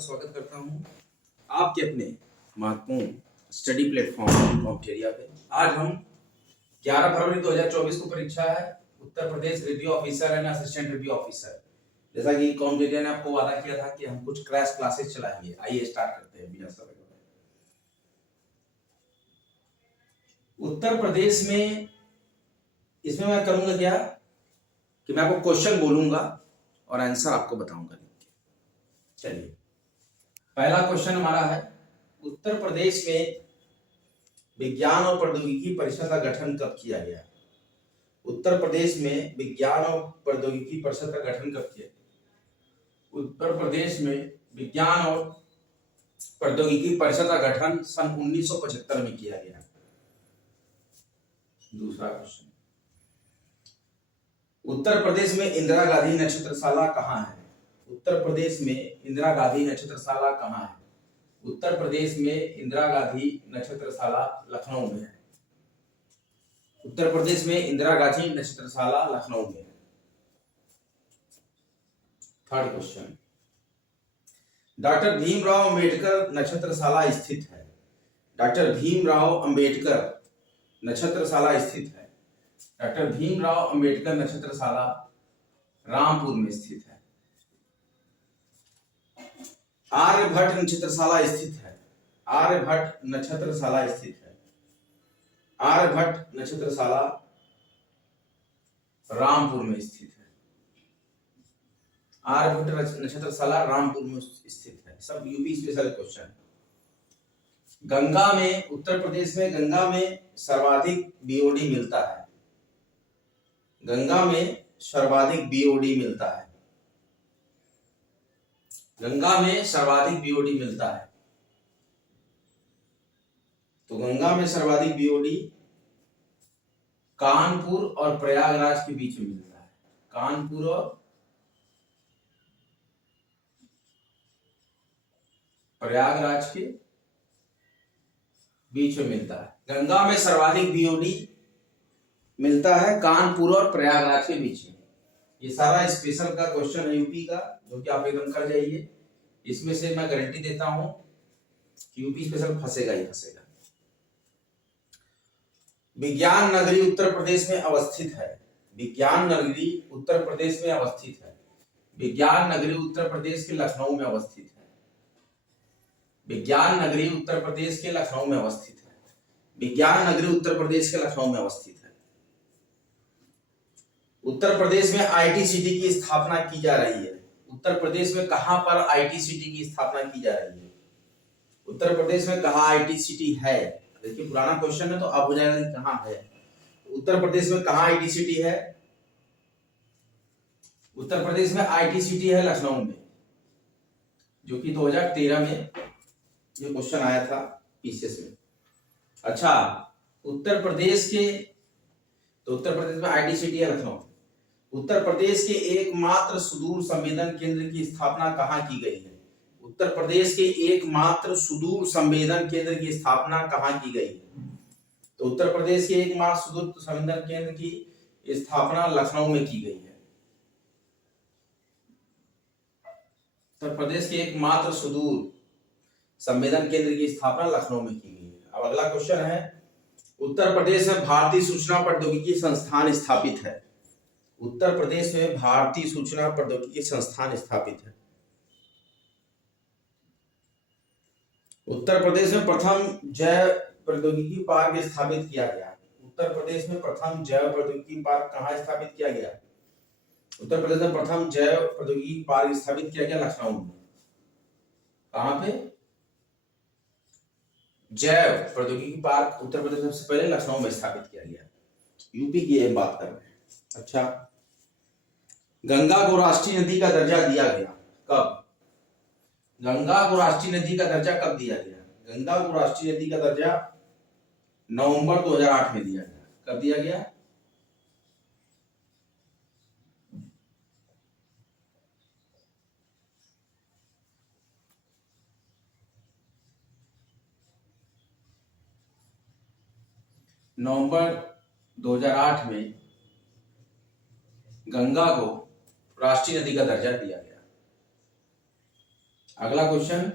आपका स्वागत करता हूं आपके अपने महत्वपूर्ण स्टडी प्लेटफॉर्म कॉम्पिटेरिया पे। आज हम 11 फरवरी 2024 को परीक्षा है Uttar Pradesh review officer and assistant review officer. जैसा कि कॉम्पिटेरिया ने आपको वादा किया था कि हम कुछ क्रैश क्लासेस चलाएंगे। आइए स्टार्ट करते हैं बिना समय गवाए। उत्तर प्रदेश में इसमें मैं करूंगा क्या कि मैं आपको क्वेश्चन बोलूंगा और आंसर आपको बताऊंगा। चलिए, पहला क्वेश्चन हमारा है, उत्तर प्रदेश में विज्ञान और प्रौद्योगिकी परिषद का गठन कब किया गया? उत्तर प्रदेश में विज्ञान और प्रौद्योगिकी परिषद का गठन कब किया? उत्तर प्रदेश में विज्ञान और प्रौद्योगिकी परिषद का गठन सन 1975 में किया गया। दूसरा क्वेश्चन, उत्तर प्रदेश में इंदिरा गांधी नक्षत्रशाला कहाँ है? उत्तर प्रदेश में इंदिरा गांधी नक्षत्रशाला कहाँ है? उत्तर प्रदेश में इंदिरा गांधी नक्षत्रशाला लखनऊ में है। उत्तर प्रदेश में इंदिरा गांधी नक्षत्रशाला लखनऊ में है। Third question, doctor Bhimrao Ambedkar नक्षत्रशाला स्थित है। डॉक्टर भीमराव अंबेडकर नक्षत्रशाला स्थित है। डॉक्टर भीमराव अंबेडकर नक्षत्रशाला रामपुर में स्थित है। आर्यभट्ट नक्षत्रशाला स्थित है। आर्यभट्ट नक्षत्रशाला स्थित है। आर्यभट्ट नक्षत्रशाला रामपुर में स्थित है। आर्यभट्ट नक्षत्रशाला रामपुर में स्थित है। सब यूपी स्पेशल क्वेश्चन। गंगा में, उत्तर प्रदेश में गंगा में सर्वाधिक बीओडी मिलता है। गंगा में सर्वाधिक बीओडी मिलता है। गंगा में सर्वाधिक बीओडी मिलता है। तो गंगा में सर्वाधिक बीओडी कानपुर और प्रयागराज के बीच में मिलता है। कानपुर और प्रयागराज के बीच में मिलता है। गंगा में सर्वाधिक बीओडी मिलता है कानपुर और प्रयागराज के बीच में। ये सारा स्पेशल का क्वेश्चन है यूपी का, जो कि आप एकदम कर जाइए। इसमें से मैं गारंटी देता हूं कि यूपी स्पेशल फंसेगा ही फंसेगा। विज्ञान नगरी उत्तर प्रदेश में अवस्थित है। विज्ञान नगरी उत्तर प्रदेश में अवस्थित है। विज्ञान नगरी उत्तर प्रदेश के लखनऊ में अवस्थित है। विज्ञान नगरी उत्तर प्रदेश के लखनऊ में अवस्थित है। विज्ञान नगरी उत्तर प्रदेश के लखनऊ में अवस्थित है। उत्तर प्रदेश में आईटी सिटी की स्थापना की जा रही है। उत्तर प्रदेश में कहां पर आईटी सिटी की स्थापना की जा रही है? उत्तर प्रदेश में कहां आईटी सिटी है? देखिए, पुराना क्वेश्चन है तो अब हो जाएगा कि कहां है। उत्तर प्रदेश में कहां आईटी सिटी है? उत्तर प्रदेश में आईटी सिटी है लखनऊ में, जो कि 2013 में ये क्वेश्चन आया था पीसीएस में। अच्छा, उत्तर प्रदेश में आईटी सिटी है लखनऊ। उत्तर प्रदेश के एकमात्र सुदूर संवेदन केंद्र की स्थापना कहाँ की गई है? उत्तर प्रदेश के एकमात्र सुदूर संवेदन केंद्र की स्थापना कहाँ की गई है? तो उत्तर प्रदेश के एकमात्र सुदूर संवेदन केंद्र की स्थापना लखनऊ में की गई है। उत्तर प्रदेश के एकमात्र सुदूर संवेदन केंद्र की स्थापना लखनऊ में की गई है। अब अगला क्वेश्चन है, उत्तर प्रदेश में भारतीय सूचना प्रौद्योगिकी संस्थान स्थापित है। उत्तर प्रदेश में भारतीय सूचना प्रौद्योगिकी संस्थान स्थापित है। उत्तर प्रदेश में प्रथम जैव प्रौद्योगिकी पार्क स्थापित किया गया। उत्तर प्रदेश में प्रथम जैव प्रौद्योगिकी पार्क कहाँ स्थापित किया गया? उत्तर प्रदेश में प्रथम जैव प्रौद्योगिकी पार्क स्थापित किया गया लखनऊ में। कहां पे? जैव प्रौद्योगिकी पार्क उत्तर प्रदेश में सबसे पहले लखनऊ में स्थापित किया गया। यूपी की ये बात कर रहे हैं। अच्छा, गंगा को राष्ट्रीय नदी का दर्जा दिया गया कब? गंगा को राष्ट्रीय नदी का दर्जा कब दिया गया? गंगा को राष्ट्रीय नदी का दर्जा नवंबर 2008 में दिया गया। कब दिया गया? नवंबर 2008 में गंगा को राष्ट्रीय नदी का दर्जा दिया गया। अगला क्वेश्चन,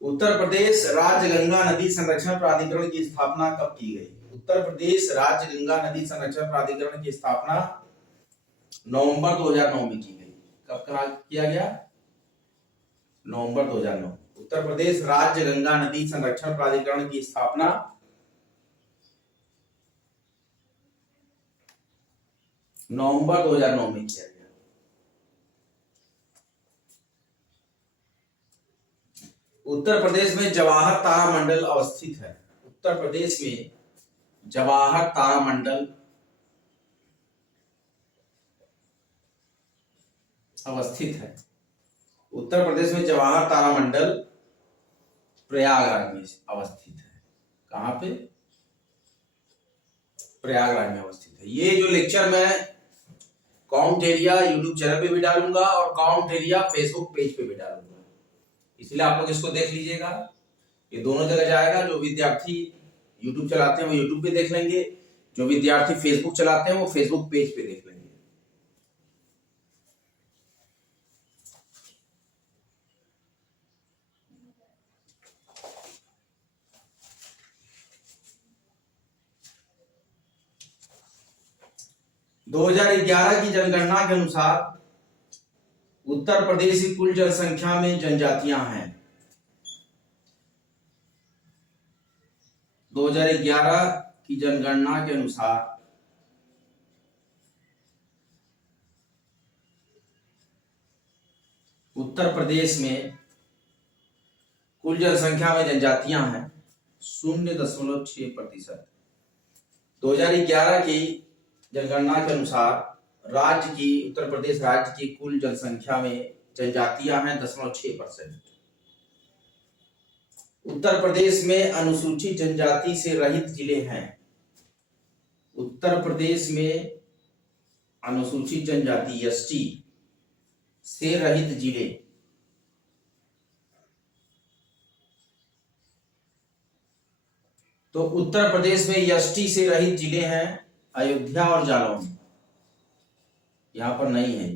उत्तर प्रदेश राज्य गंगा नदी संरक्षण प्राधिकरण की स्थापना कब की गई? उत्तर प्रदेश राज्य गंगा नदी संरक्षण प्राधिकरण की स्थापना नवंबर 2009 में की गई। कब किया गया? नवंबर 2009। उत्तर प्रदेश राज्य गंगा नदी संरक्षण प्राधिकरण की स्थापना नवंबर 2009 में किया गया। उत्तर प्रदेश में जवाहर तारामंडल अवस्थित है। उत्तर प्रदेश में जवाहर तारामंडल अवस्थित है। उत्तर प्रदेश में जवाहर तारामंडल प्रयागराज में अवस्थित है। कहां पे? प्रयागराज में अवस्थित है। ये जो लेक्चर मैं काउंट एरिया यूट्यूब चैनल पे भी डालूंगा और काउंट एरिया फेसबुक पेज पे भी डालूंगा, इसलिए आप लोग इसको देख लीजिएगा। ये दोनों जगह जाएगा। जो विद्यार्थी यूट्यूब चलाते हैं वो यूट्यूब पे देख लेंगे, जो विद्यार्थी फेसबुक चलाते हैं वो फेसबुक पेज पे देख लेंगे। दो 2011 की जनगणना के अनुसार उत्तर प्रदेश की कुल जनसंख्या में जनजातियां हैं। 2011 की जनगणना के अनुसार उत्तर प्रदेश में कुल जनसंख्या में जनजातियां हैं 0.6%। 2011 की जनगणना के अनुसार राज्य की उत्तर प्रदेश राज्य की कुल जनसंख्या में जनजातियां हैं 0.6%। उत्तर प्रदेश में अनुसूचित जनजाति से रहित जिले हैं। उत्तर प्रदेश में अनुसूचित जनजाति एसटी से रहित जिले तो उत्तर प्रदेश में एसटी से रहित जिले हैं अयोध्या और जालौन। यहां पर नहीं है,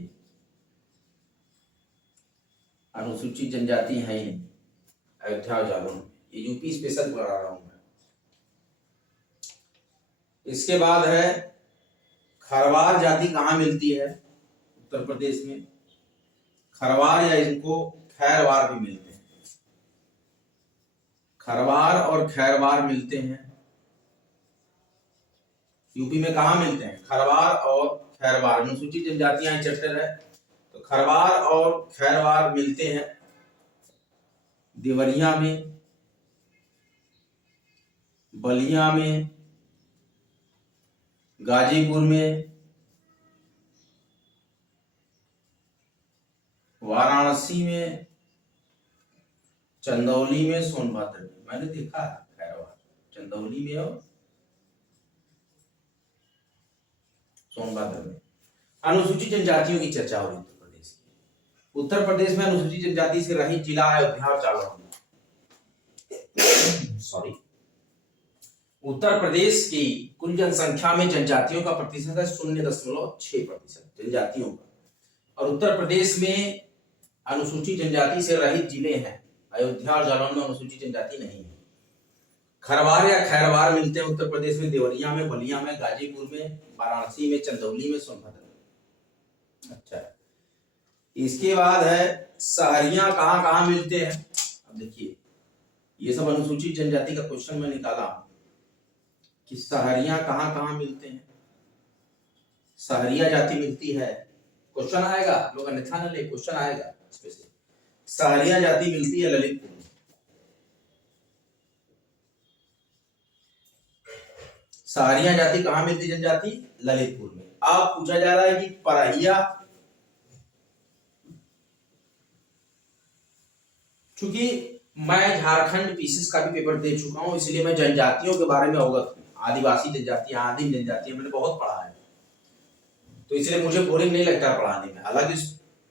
अनुसूचित जनजाति है ही नहीं अयोध्या और जालौन। ये यूपी स्पेशल पढ़ा रहा हूं मैं। इसके बाद है खरवार जाति कहां मिलती है? उत्तर प्रदेश में खरवार या इनको खैरवार भी मिलते हैं। खरवार और खैरवार मिलते हैं यूपी में। कहां मिलते हैं? खरवार और खैरवार। अनुसूचित जनजातियां चैप्टर है तो खरवार और खैरवार मिलते हैं देवरिया में, बलिया में, गाजीपुर में, वाराणसी में, चंदौली में, सोनभद्र में। मैंने देखा है खैरवार चंदौली में और सोनभद्र में। अनुसूचित जनजातियों की चर्चा हो रही है उत्तर प्रदेश की। उत्तर प्रदेश में अनुसूचित जनजाति से रहित जिला अयोध्या और जालौन। सॉरी, उत्तर प्रदेश की कुल जनसंख्या में जनजातियों का प्रतिशत है 0.6% जनजातियों का। और उत्तर प्रदेश में अनुसूचित जनजाति से रहित जिले हैं अयोध्या और जालौन में अनुसूचित जनजाति नहीं है। खरवार या खैरवार मिलते हैं उत्तर प्रदेश में देवरिया में, बलिया में, गाजीपुर में, वाराणसी में, चंदौली में, सोनभद्र में। अच्छा, इसके बाद है सहरिया कहां कहां मिलते हैं? अब देखिए ये सब अनुसूचित जनजाति का क्वेश्चन मैं निकाला कि सहरिया कहां कहां मिलते हैं। सहरिया जाति मिलती है, क्वेश्चन आएगा, लोग अन्यथा न ले, क्वेश्चन आएगा इसमें से। सहरिया जाति मिलती है ललितपुर में। सहरिया जाति कहां मिलती जनजाति? ललितपुर में। अब पूछा जा रहा है कि परहिया, चूंकि मैं झारखंड पीसीएस का भी पेपर दे चुका हूं इसलिए मैं जनजातियों के बारे में अवगत हूं। आदिवासी जनजातियां, आदिम जनजातियां मैंने बहुत पढ़ा है, तो इसलिए मुझे बोरिंग नहीं लगता पढ़ाने में। हालांकि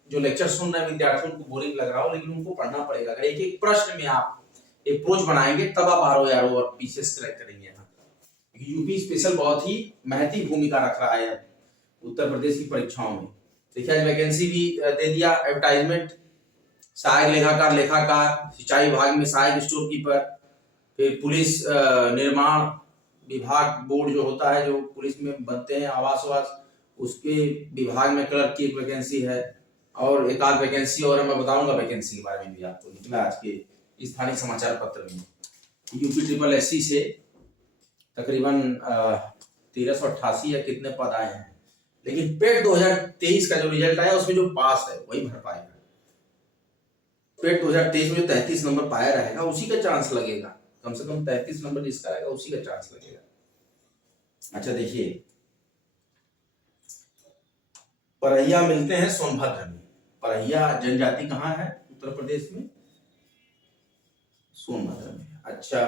जो लेक्चर सुन रहे विद्यार्थियों को बोरिंग लग रहा हो, लेकिन उनको पढ़ना पड़ेगा। अगर एक एक प्रश्न में आप अप्रोच बनाएंगे तब आप आरो यारो और पीसीएस क्रैक करेंगे। यूपी स्पेशल बहुत ही महती भूमिका रख रहा है उत्तर प्रदेश की परीक्षाओं में। देखिए आज वैकेंसी भी दे दिया, एडवर्टाइजमेंट सहायक लेखाकार लेखाकार, सिंचाई विभाग में सहायक स्टोर कीपर, फिर पुलिस निर्माण विभाग बोर्ड जो होता है, जो पुलिस में बनते हैं आवास उसके विभाग में क्लर्क की एक वैकेंसी है, और एक आध वैकेंसी और मैं बताऊंगा वैकेंसी के बारे में भी आपको, निकला आज के स्थानीय समाचार पत्र में। UP SSC से तकरीबन 1388 या कितने पद आए हैं, लेकिन पेट 2023 का जो रिजल्ट आया उसमें जो पास है वही भर पाएगा। पेट 2023 में जो 33 नंबर पाया रहेगा उसी का चांस लगेगा, कम से कम 33 नंबर जिसका आएगा उसी का चांस लगेगा। अच्छा देखिए, परहिया मिलते हैं सोनभद्र में। परहिया जनजाति कहाँ है? उत्तर प्रदेश में, सोनभद्र में। अच्छा,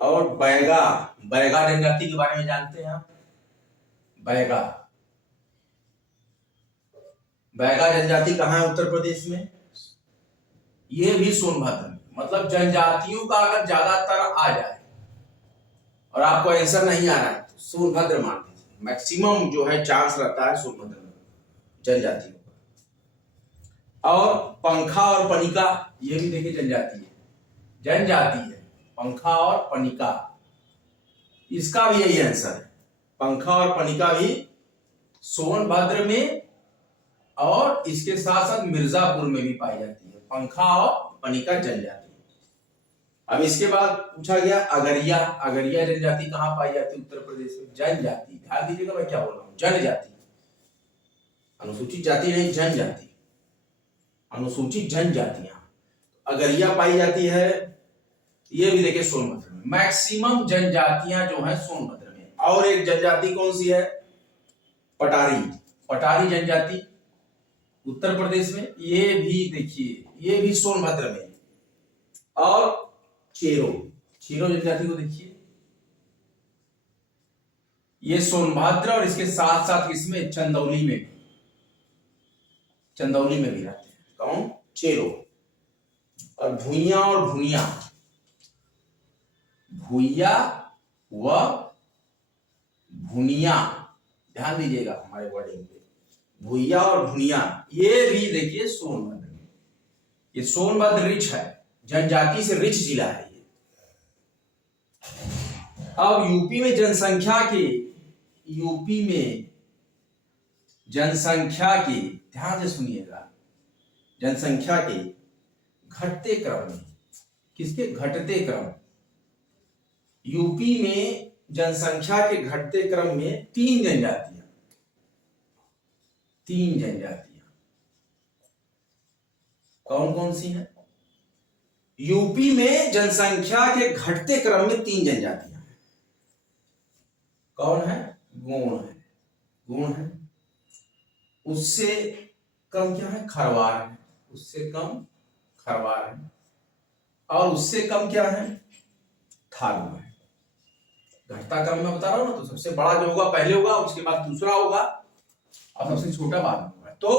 और बैगा, बैगा जनजाति के बारे में जानते हैं आप? बैगा, बैगा जनजाति कहाँ है उत्तर प्रदेश में? ये भी सोनभद्र में। मतलब जनजातियों का अगर ज्यादातर आ जाए और आपको आंसर नहीं आ रहा है तो सोनभद्र मान लीजिए, मैक्सिमम जो है चांस रहता है सोनभद्र में जनजातियों का। और पंखा और पनिका, ये भी देखिए जनजाति है, जनजाति है पंखा और पनिका, इसका भी यही आंसर है। पंखा और पनिका भी सोनभद्र में और इसके साथ साथ मिर्जापुर में भी पाई जाती है, पंखा और पनिका जनजाति। अब इसके बाद पूछा गया अगरिया, अगरिया जनजाति कहां पाई जाती है उत्तर प्रदेश में? जनजाति, ध्यान दीजिएगा मैं क्या बोल रहा हूं, जनजाति, अनुसूचित जाति नहीं, जनजाति, अनुसूचित जनजातियां अगरिया पाई जाती है। ये भी देखिए सोनभद्र में, मैक्सिमम जनजातियां जो है सोनभद्र में। और एक जनजाति कौन सी है? पटारी, पटारी जनजाति उत्तर प्रदेश में, ये भी देखिए ये भी सोनभद्र में। और चेरो, चेरो जनजाति को देखिए, ये सोनभद्र और इसके साथ साथ इसमें चंदौली में भी, चंदौली में भी रहते हैं। कौन? चेरो। और भुइया और भुनिया, भुइया व भुनिया, ध्यान दीजिएगा हमारे वर्डिंग पे, भुइया और भुनिया, ये भी देखिए सोनभद्र में। ये सोनभद्र रिच है, जनजाति से रिच जिला है ये। अब यूपी में जनसंख्या के, यूपी में जनसंख्या के, ध्यान से सुनिएगा, जनसंख्या के घटते क्रम में, किसके घटते क्रम? यूपी में जनसंख्या के घटते क्रम में तीन जनजातियां, तीन जनजातियां कौन कौन सी हैं? यूपी में जनसंख्या के घटते क्रम में तीन जनजातियां हैं। कौन है? गोंड है, गोंड है। उससे कम क्या है? खरवार है, उससे कम खरवार है। और उससे कम क्या है? थारू है। घटता क्रम में बता रहा हूं ना, तो सबसे बड़ा जो होगा पहले होगा, उसके बाद दूसरा होगा और सबसे छोटा बाद में होगा। तो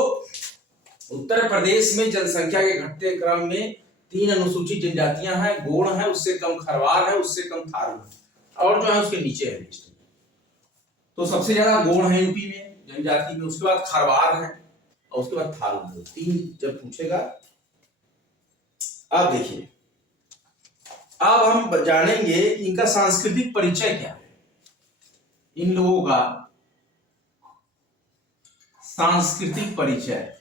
उत्तर प्रदेश में जनसंख्या के घटते क्रम में तीन अनुसूचित जनजातियां हैं, गोंड है, उससे कम खरवार है, उससे कम थारू है, और जो है उसके नीचे है लिस्ट में। तो सबसे ज्यादा गोंड है यूपी में जनजाति में, उसके बाद खरवार है और उसके बाद थारू है। तीन जब पूछेगा। अब देखिए, अब हम जानेंगे कि इनका सांस्कृतिक परिचय क्या है। इन लोगों का सांस्कृतिक परिचय,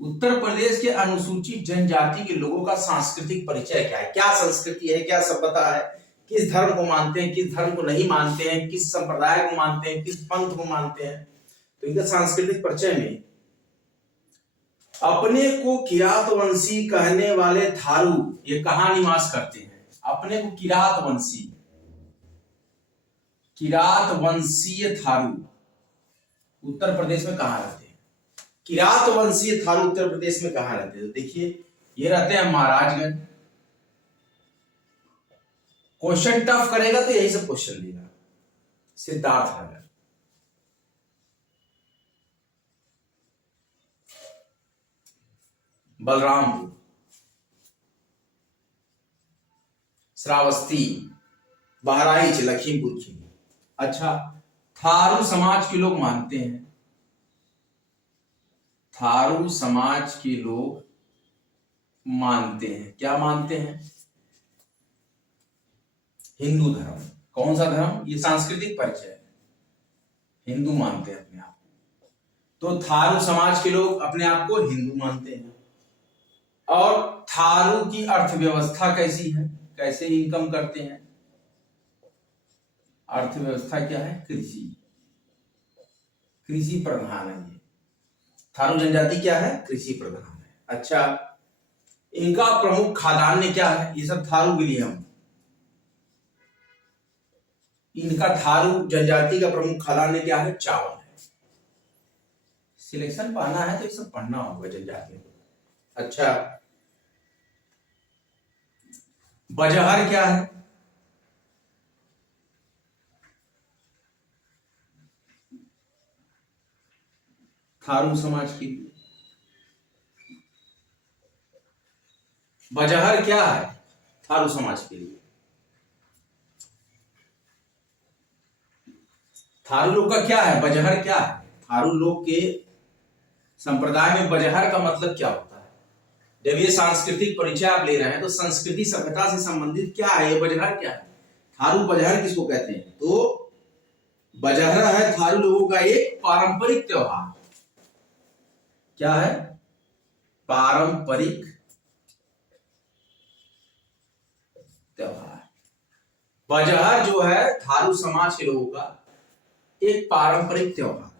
उत्तर प्रदेश के अनुसूचित जनजाति के लोगों का सांस्कृतिक परिचय क्या है, क्या संस्कृति है, क्या सभ्यता है, किस धर्म को मानते हैं, किस धर्म को नहीं मानते हैं, किस संप्रदाय को मानते हैं, किस पंथ को मानते हैं। तो इनका सांस्कृतिक परिचय में अपने को किरातवंशी कहने वाले थारू ये कहां निवास करते हैं? अपने को किरातवंशी, किरातवंशीय थारू उत्तर प्रदेश में कहां रहते हैं? किरातवंशीय थारू उत्तर प्रदेश में कहां रहते हैं? तो देखिए, ये रहते हैं महाराजगंज। क्वेश्चन टफ करेगा तो यही सब क्वेश्चन देगा। सिद्धार्थनगर, बलरामपुर, श्रावस्ती, बहराइच, लखीमपुर खीरी। अच्छा, थारू समाज के लोग मानते हैं, थारू समाज के लोग मानते हैं, क्या मानते हैं? हिंदू धर्म। कौन सा धर्म? ये सांस्कृतिक परिचय है, हिंदू मानते हैं अपने आप को। तो थारू समाज के लोग अपने आप को हिंदू मानते हैं। और थारू की अर्थव्यवस्था कैसी है, कैसे इनकम करते हैं? अर्थव्यवस्था क्या है? कृषि, कृषि प्रधान है ये। थारू जनजाति क्या है? कृषि प्रधान है। अच्छा, इनका प्रमुख खाद्यान्न क्या है? ये सब थारू के लिए हम, इनका थारू जनजाति का प्रमुख खाद्यान्न क्या है? चावल है। सिलेक्शन पाना है तो ये सब पढ़ना होगा जनजाति को। अच्छा, बजहर क्या है? थारू समाज के लिए बजहर क्या है? थारू समाज के लिए थारू लोग का क्या है? बजहर क्या है? थारू लोग के संप्रदाय में बजहर का मतलब क्या होता है? जब ये सांस्कृतिक परिचय आप ले रहे हैं तो संस्कृति सभ्यता से संबंधित क्या है? ये बजहर क्या है? थारू बजहर किसको कहते हैं? तो बजहरा है थारू लोगों का एक पारंपरिक त्योहार। क्या है? पारंपरिक त्योहार। बजहर जो है थारू समाज के लोगों का एक पारंपरिक त्योहार।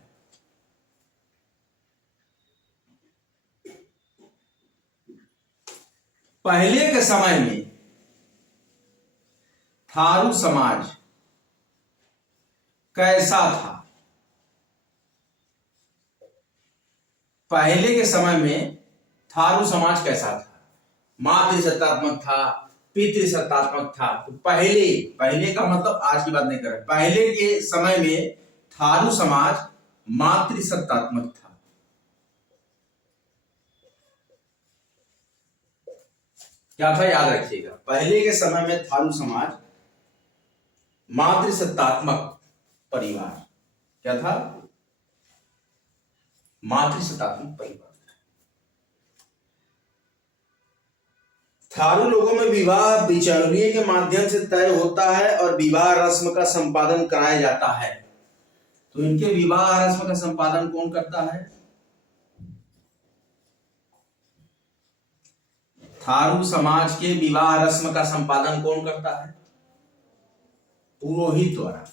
पहले के समय में थारू समाज कैसा था? पहले के समय में थारू समाज कैसा था? मातृसत्तात्मक था, पितृसत्तात्मक था। तो पहले का मतलब आज की बात नहीं कर रहे, पहले के समय में थारू समाज मातृसत्तात्मक था। क्या था? याद रखिएगा, पहले के समय में थारू समाज मातृसत्तात्मक परिवार। क्या था? मातृसत्तात्मक परिवार। थारू लोगों में विवाह बिचौलिए के माध्यम से तय होता है और विवाह रस्म का संपादन कराया जाता है। तो इनके विवाह रस्म का संपादन कौन करता है? थारू समाज के विवाह रस्म का संपादन कौन करता है? पुरोहित द्वारा।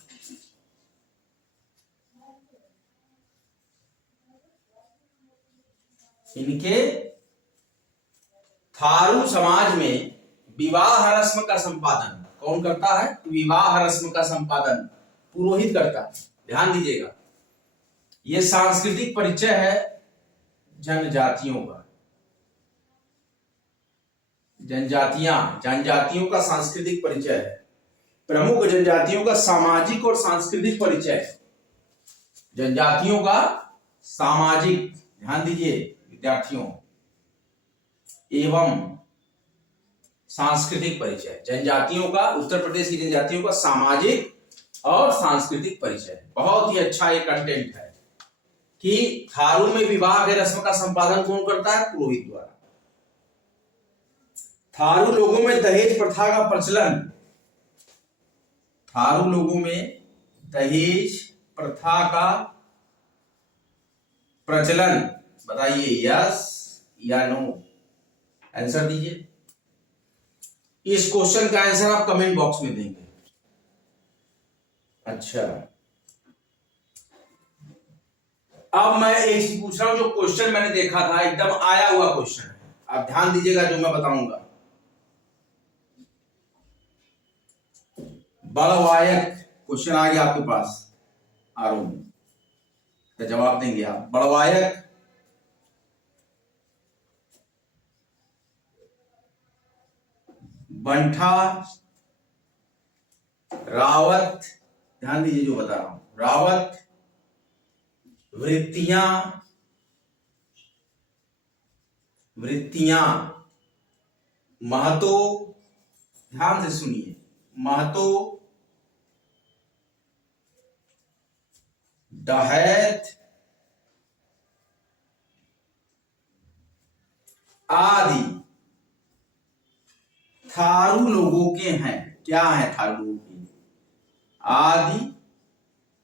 इनके थारू समाज में विवाह रस्म का संपादन कौन करता है? विवाह रस्म का संपादन पुरोहित करता है। ध्यान दीजिएगा, यह सांस्कृतिक परिचय है जनजातियों का। जनजातियों का सांस्कृतिक परिचय है, प्रमुख जनजातियों का सामाजिक और सांस्कृतिक परिचय है। जनजातियों का सामाजिक, ध्यान दीजिए विद्यार्थियों, एवं सांस्कृतिक परिचय। जनजातियों का, उत्तर प्रदेश की जनजातियों का सामाजिक और सांस्कृतिक परिचय। बहुत ही अच्छा ये कंटेंट है कि थारू में विवाह के रस्म का संपादन कौन करता है? पुरोहित द्वारा। थारू लोगों में दहेज प्रथा का प्रचलन, थारू लोगों में दहेज प्रथा का प्रचलन, बताइए यस या नो, आंसर दीजिए। इस क्वेश्चन का आंसर आप कमेंट बॉक्स में देंगे। अच्छा, अब मैं एक चीज पूछ रहा हूं, जो क्वेश्चन मैंने देखा था एकदम आया हुआ क्वेश्चन है, आप ध्यान दीजिएगा जो मैं बताऊंगा। बड़वायक क्वेश्चन आ गया आपके पास आरो में, तो जवाब देंगे आप। बड़वायक बंठा रावत, ध्यान दीजिए जो बता रहा हूं, रावत वृत्तियां महतो, ध्यान से सुनिए, महतो, डहैत, आदि थारू लोगों के हैं। क्या है थारू लोगों के? आदि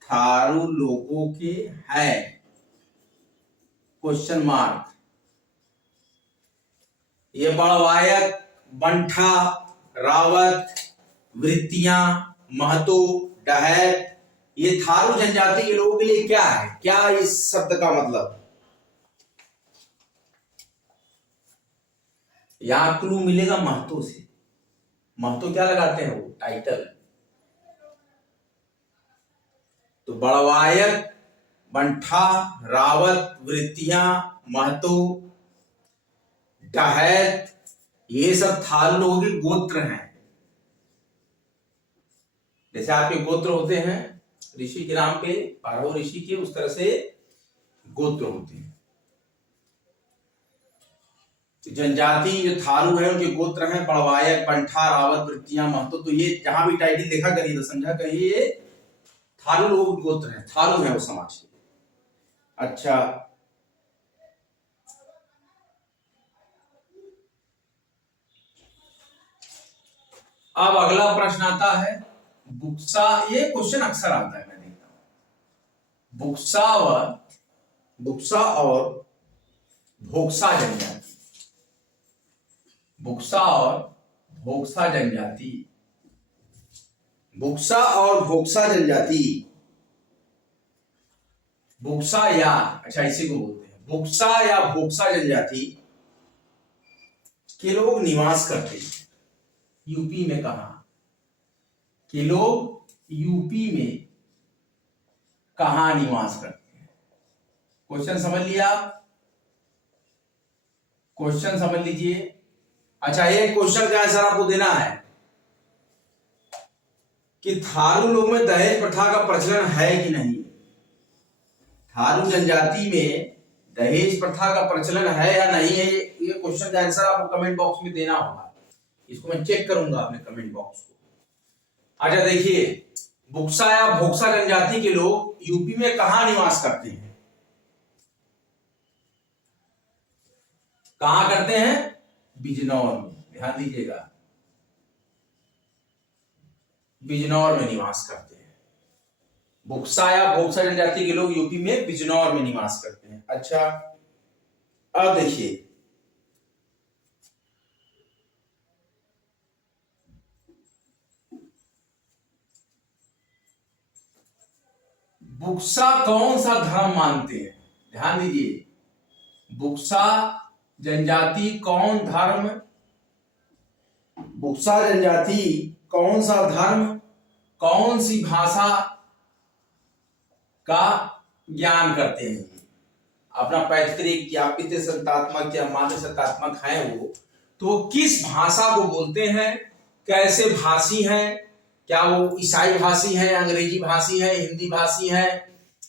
थारू लोगों के हैं, क्वेश्चन मार्क। ये बड़वायक, बंठा, रावत, वृत्तियां, महतो, डहैत, ये थारू जनजाति के लोगों के लिए क्या है? क्या इस शब्द का मतलब? यहां क्लू मिलेगा महतो से। महतो क्या लगाते हैं? वो टाइटल। तो बड़वायक, बंठा, रावत, वृत्तियां, महतो, डहैत, ये सब थारू लोगों के गोत्र हैं। जैसे आपके गोत्र होते हैं ऋषि के नाम पे, 12 ऋषि के, उस तरह से गोत्र होते हैं। जनजाति जो थारू है उनके गोत्र हैं बड़वायक, बंठा, रावत, वृत्तियां, महतो। तो ये जहां भी टाइटल देखा करिए तो समझा करिए ये थारू लोगों के गोत्र हैं, थारू है वो समाज के। अच्छा, अब अगला प्रश्न आता है बुक्सा। ये क्वेश्चन अक्सर आता है, मैं देखता हूं। बुक्सा और भोक्सा जनजाति। बुक्सा और भोक्सा जनजाति। बुक्सा और भोक्सा जनजाति। बुक्सा या, अच्छा इसी को बोलते हैं बुक्सा या भोक्सा जनजाति के लोग निवास करते हैं यूपी में। कहा कि लोग यूपी में कहां निवास करते हैं? क्वेश्चन समझ लिया आप? क्वेश्चन समझ लीजिए। अच्छा, एक क्वेश्चन का आंसर आपको देना है कि थारू लोग में दहेज प्रथा का प्रचलन है कि नहीं। थारू जनजाति में दहेज प्रथा का प्रचलन है या नहीं है, ये क्वेश्चन का आंसर आपको कमेंट बॉक्स में देना होगा। इसको मैं चेक करूंगा अपने कमेंट बॉक्स को। अच्छा देखिए, बुक्सा या भोक्सा जनजाति के लोग यूपी में कहां निवास करते हैं? कहां करते हैं? बिजनौर में। ध्यान दीजिएगा, बिजनौर में निवास करते हैं। बुक्सा या भोक्सा जनजाति के लोग यूपी में बिजनौर में निवास करते हैं। अच्छा, अब देखिए बुक्सा कौन सा धर्म मानते हैं? ध्यान दीजिए, बुक्सा जनजाति कौन धर्म, बुक्सा जनजाति कौन सा धर्म, कौन सी भाषा का ज्ञान करते हैं? अपना पैतृक या पितृ संतात्मक या मातृ संतात्मक है वो, तो किस भाषा को बोलते हैं? कैसे भाषी हैं? क्या वो ईसाई भाषी हैं, अंग्रेजी भाषी हैं, हिंदी भाषी हैं,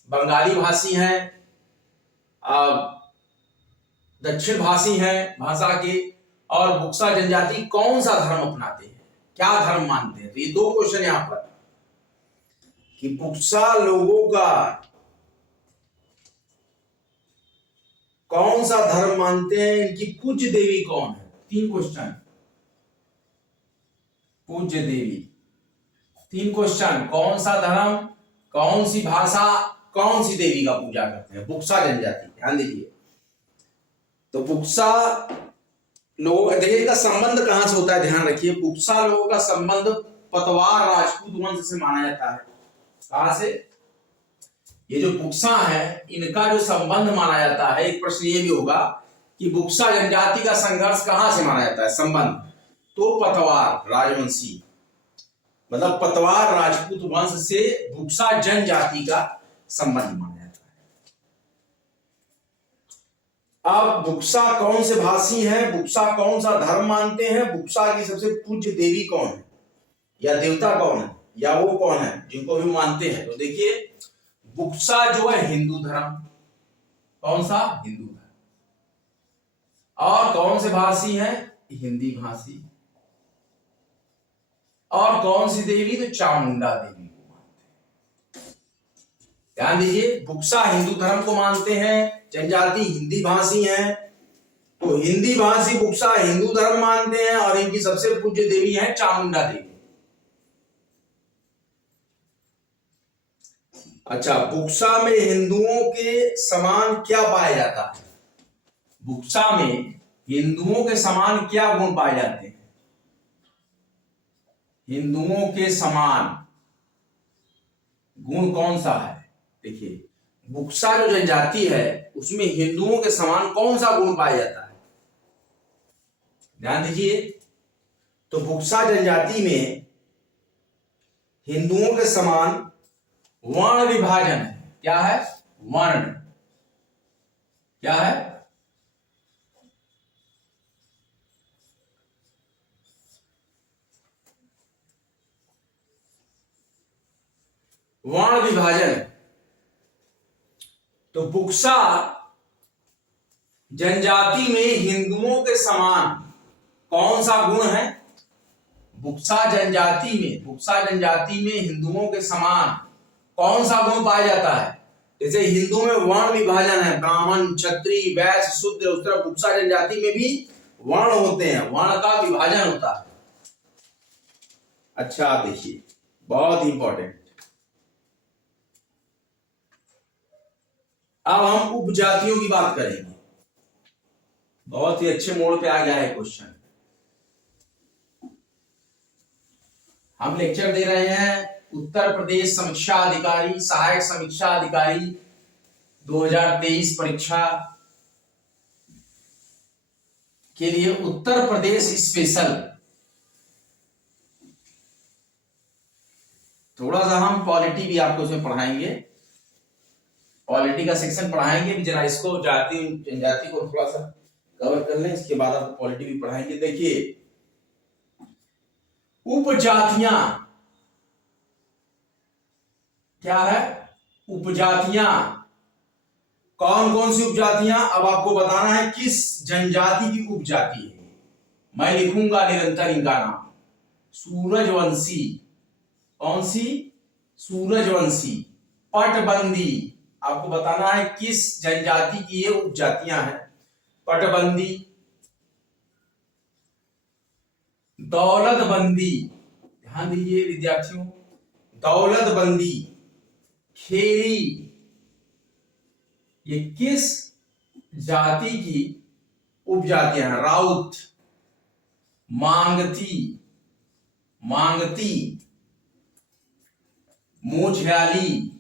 बंगाली भाषी हैं, दक्षिण भाषी हैं भाषा के? और बुक्सा जनजाति कौन सा धर्म अपनाते हैं, क्या धर्म मानते हैं? तो ये दो क्वेश्चन यहां पर कि बुक्सा लोगों का कौन सा धर्म मानते हैं, इनकी पूज्य देवी कौन है? 3 क्वेश्चन। पूज्य देवी 3 क्वेश्चन। कौन सा धर्म, कौन सी भाषा, कौन सी देवी का पूजा करते हैं? बुक्सा जनजाति। ध्यान दीजिए, तो बुक्सा लोग, देखिए इनका संबंध कहां से होता है, ध्यान रखिए। बुक्सा लोगों का संबंध पतवार राजपूत वंश से माना जाता है। कहां से? ये जो बुक्सा है इनका जो संबंध माना जाता है, एक प्रश्न ये भी होगा कि बुक्सा जनजाति का संघर्ष कहां से माना जाता है, संबंध? तो पतवार राजवंशी, मतलब पतवार राजपूत वंश से बुक्सा जनजाति का संबंध माना जाता है। अब बुक्सा कौन से भाषी हैं, बुक्सा कौन सा धर्म मानते हैं, बुक्सा की सबसे पूज्य देवी कौन है या देवता कौन है या वो कौन है जिनको भी मानते हैं? तो देखिए, बुक्सा जो है हिंदू धर्म। कौन सा? हिंदू धर्म। और कौन से भाषी हैं? हिंदी भाषी। और कौन सी देवी? तो चामुंडा देवी को मानते हैं। ध्यान दीजिए, बुक्सा हिंदू धर्म को मानते हैं, जनजाति हिंदी भाषी हैं, तो हिंदी भाषी बुक्सा हिंदू धर्म मानते हैं और इनकी सबसे पूज्य देवी है चामुंडा देवी। अच्छा, बुक्सा में हिंदुओं के समान क्या पाया जाता है? बुक्सा में हिंदुओं के समान क्या गुण पाए जाते हैं? हिंदुओं के समान गुण कौन सा है? देखिए, बुक्सा जो जनजाति है उसमें हिंदुओं के समान कौन सा गुण पाया जाता है? ध्यान दीजिए। तो बुक्सा जनजाति में हिंदुओं के समान वर्ण विभाजन है। क्या है? वर्ण। क्या है? वर्ण विभाजन। तो बुक्सा जनजाति में हिंदुओं के समान कौन सा गुण है? बुक्सा जनजाति में हिंदुओं के समान कौन सा गुण पाया जाता है? जैसे हिंदू में वर्ण विभाजन है, ब्राह्मण, क्षत्रिय, वैश्य, शूद्र, उस तरह बुक्सा जनजाति में भी वर्ण होते हैं, वर्ण का विभाजन होता है। अच्छा, देखिए, बहुत इंपॉर्टेंट। अब हम उपजातियों की बात करेंगे। बहुत ही अच्छे मोड़ पे आ गया है क्वेश्चन। हम लेक्चर दे रहे हैं उत्तर प्रदेश समीक्षा अधिकारी, सहायक समीक्षा अधिकारी 2023 परीक्षा के लिए उत्तर प्रदेश स्पेशल। थोड़ा सा हम पॉलिटी भी आपको इसमें पढ़ाएंगे, पॉलिटी का सेक्शन पढ़ाएंगे भी, जरा इसको जाति जनजाति को थोड़ा सा कवर कर लें, इसके बाद आपको पॉलिटी भी पढ़ाएंगे। देखिए, उपजातियां क्या है? उपजातियां कौन कौन सी उपजातियां? अब आपको बताना है किस जनजाति की उपजाति है। मैं लिखूंगा निरंतर इनका नाम। सूरजवंशी। कौन सी? सूरजवंशी। पटबंदी। आपको बताना है किस जनजाति की ये उपजातियां हैं। पटबंदी, दौलतबंदी, ध्यान दीजिए विद्यार्थियों, दौलतबंदी, खेरी, ये किस जाति की उपजातियां हैं? राउत, मांगती, मोझयाली,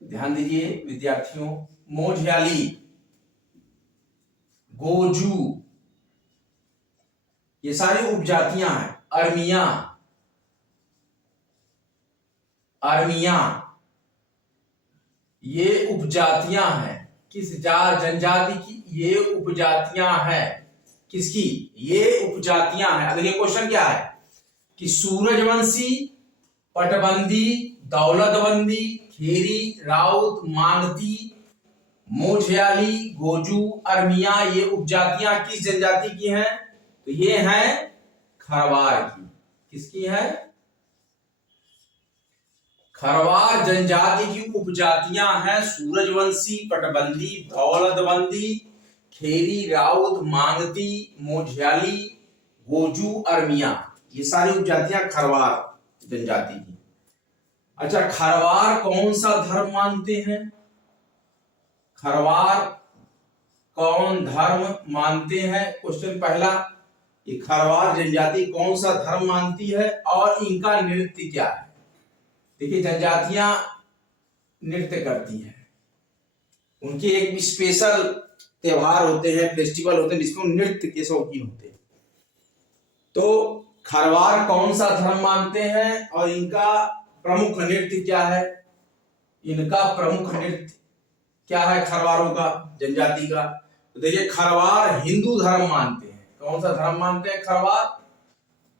ध्यान दीजिए विद्यार्थियों, मोझयाली, गोजू, ये सारी उपजातियां हैं। अर्मिया, ये उपजातियां हैं। किस जनजाति की ये उपजातियां हैं? किसकी? ये उपजातियां हैं। अगर ये क्वेश्चन क्या है कि सूरजवंशी, पटबंदी, दौलतबंदी, खेरी, राउत, मांगती, मोझयाली, गोजू, अर्मिया, ये उपजातियां किस जनजाति की हैं? तो ये हैं खरवार की। किसकी है? खरवार जनजाति की उपजातियां हैं सूरजवंशी, पटबंदी, दौलतबंदी, खेरी, राउत, मांगती, मोझयाली, गोजू, अर्मिया, ये सारी उपजातियां खरवार जनजाति की। अच्छा, खरवार कौन सा धर्म मानते हैं? खरवार कौन धर्म मानते हैं? क्वेश्चन पहला, ये खरवार जनजाति कौन सा धर्म मानती है और इनका नृत्य क्या है? देखिए, जनजातियां नृत्य करती हैं, उनके एक स्पेशल त्योहार होते हैं, फेस्टिवल होते हैं जिसमें नृत्य के शौकीन होते हैं। तो खरवार कौन सा धर्म मानते हैं और इनका प्रमुख नृत्य क्या है? इनका प्रमुख नृत्य क्या है खरवारों का, जनजाति का? तो देखिए, खरवार हिंदू धर्म मानते हैं। कौन सा धर्म मानते हैं खरवार?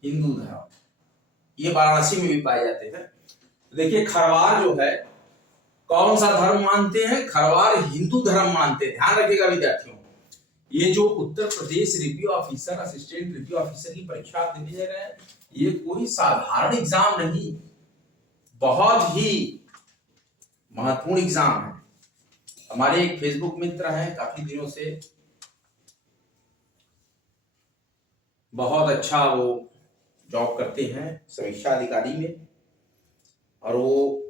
हिंदू धर्म। ये वाराणसी में भी पाए जाते हैं। तो देखिए, खरवार जो है कौन सा धर्म मानते हैं? खरवार हिंदू धर्म मानते हैं। ध्यान रखिएगा विद्यार्थियों, ये जो Uttar Pradesh review officer, assistant review officer की परीक्षा आप देने जा रहे हैं, ये कोई साधारण एग्जाम नहीं, बहुत ही महत्वपूर्ण एग्जाम है। हमारे एक फेसबुक मित्र हैं, काफी दिनों से, बहुत अच्छा वो जॉब करते हैं समीक्षा अधिकारी में, और वो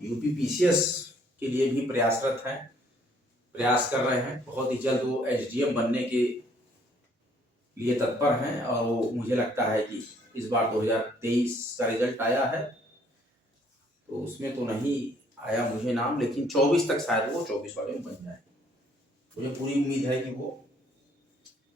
यूपी पीसीएस के लिए भी प्रयासरत हैं, प्रयास कर रहे हैं। बहुत ही जल्द वो एसडीएम बनने के लिए तत्पर हैं, और वो मुझे लगता है कि इस बार 2023 का रिजल्ट आया है, तो उसमें तो नहीं आया मुझे नाम, लेकिन 24 तक शायद वो 24 वाले में बन जाए। मुझे पूरी उम्मीद है कि वो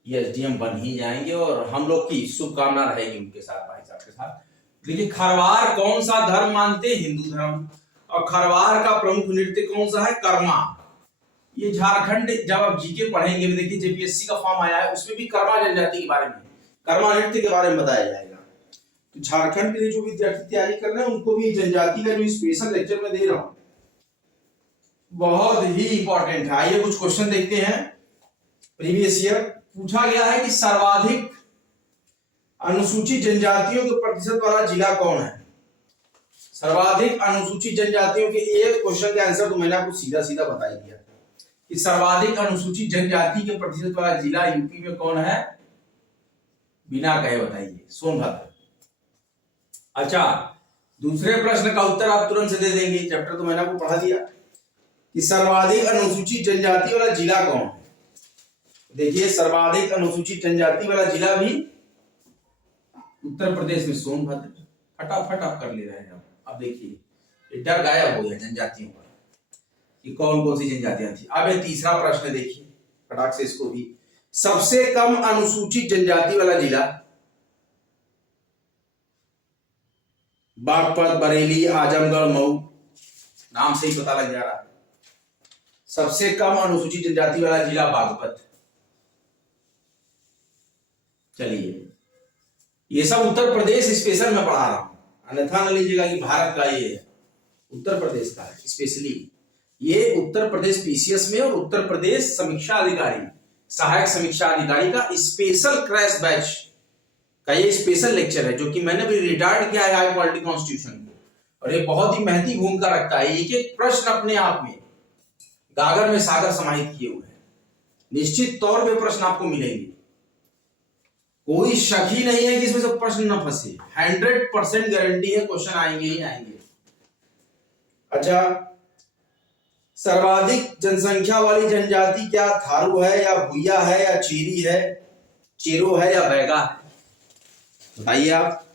ये एसडीएम बन ही जाएंगे, और हम लोग की शुभकामना रहेगी उनके साथ, भाई साहब के साथ। देखिए, खरवार कौन सा धर्म मानते हैं? हिंदू धर्म। और खरवार का प्रमुख नृत्य कौन सा है? कर्मा। ये झारखंड, जब आप जीके पढ़ेंगे, देखिए जेपीएससी का फॉर्म आया है, उसमें भी कर्मा जनजाति के बारे में, कर्मा नृत्य के बारे में बताया जाएगा। तो झारखंड के लिए जो विद्यार्थी तैयारी कर रहे हैं, उनको भी जनजाति का जो स्पेशल लेक्चर में दे रहा हूं, बहुत ही इंपॉर्टेंट है। आइए कुछ क्वेश्चन देखते हैं। प्रीवियस ईयर पूछा गया है कि सर्वाधिक अनुसूचित जनजातियों के प्रतिशत वाला जिला कौन है? सर्वाधिक अनुसूचित जनजातियों के एक क्वेश्चन का आंसर तो मैंने आपको सीधा सीधा बता ही दिया कि सर्वाधिक अनुसूचित जनजाति के प्रतिशत वाला जिला यूपी में कौन है? बिना कहे बताइए। सोनभद्र। अच्छा, दूसरे प्रश्न का उत्तर आप तुरंत से दे देंगे, चैप्टर तो मैंने आपको पढ़ा दिया कि सर्वाधिक अनुसूचित जनजाति वाला जिला कौन है। देखिए, सर्वाधिक अनुसूचित जनजाति वाला जिला भी उत्तर प्रदेश में सोनभद्र। फटाफट आप कर ले रहे हैं। अब देखिए, डर गायब हो गया जनजातियों का कि कौन कौन सी जनजातियां थी। अब ये तीसरा प्रश्न देखिए, फटाक से इसको भी। सबसे कम अनुसूचित जनजाति वाला जिला? बागपत, बरेली, आजमगढ़, मऊ। नाम से ही पता लग जा रहा है। सबसे कम अनुसूचित जनजाति वाला जिला बागपत। चलिए, ये सब उत्तर प्रदेश स्पेशल में पढ़ा रहा हूं, अन्यथा न लीजिएगा कि भारत का ये है, उत्तर प्रदेश का है स्पेशली। ये उत्तर प्रदेश पीसीएस में और उत्तर प्रदेश समीक्षा अधिकारी, सहायक समीक्षा अधिकारी का स्पेशल क्रैश बैच का ये स्पेशल लेक्चर है, जो कि मैंने भी रिटायर्ड किया है हाई क्वालिटी कॉन्स्टिट्यूशन को, और ये बहुत ही महती भूमिका रखता है। एक एक प्रश्न अपने आप में गागर में सागर समाहित किए हुए हैं। निश्चित तौर पे प्रश्न आपको मिलेंगे, कोई शक ही नहीं है कि इसमें से प्रश्न न फंसे। 100% गारंटी है, क्वेश्चन आएंगे ही आएंगे। अच्छा, सर्वाधिक जनसंख्या वाली जनजाति क्या थारू है, या भूया है, या चेरी है, चेरो है, या बैगा है? बताइए आप।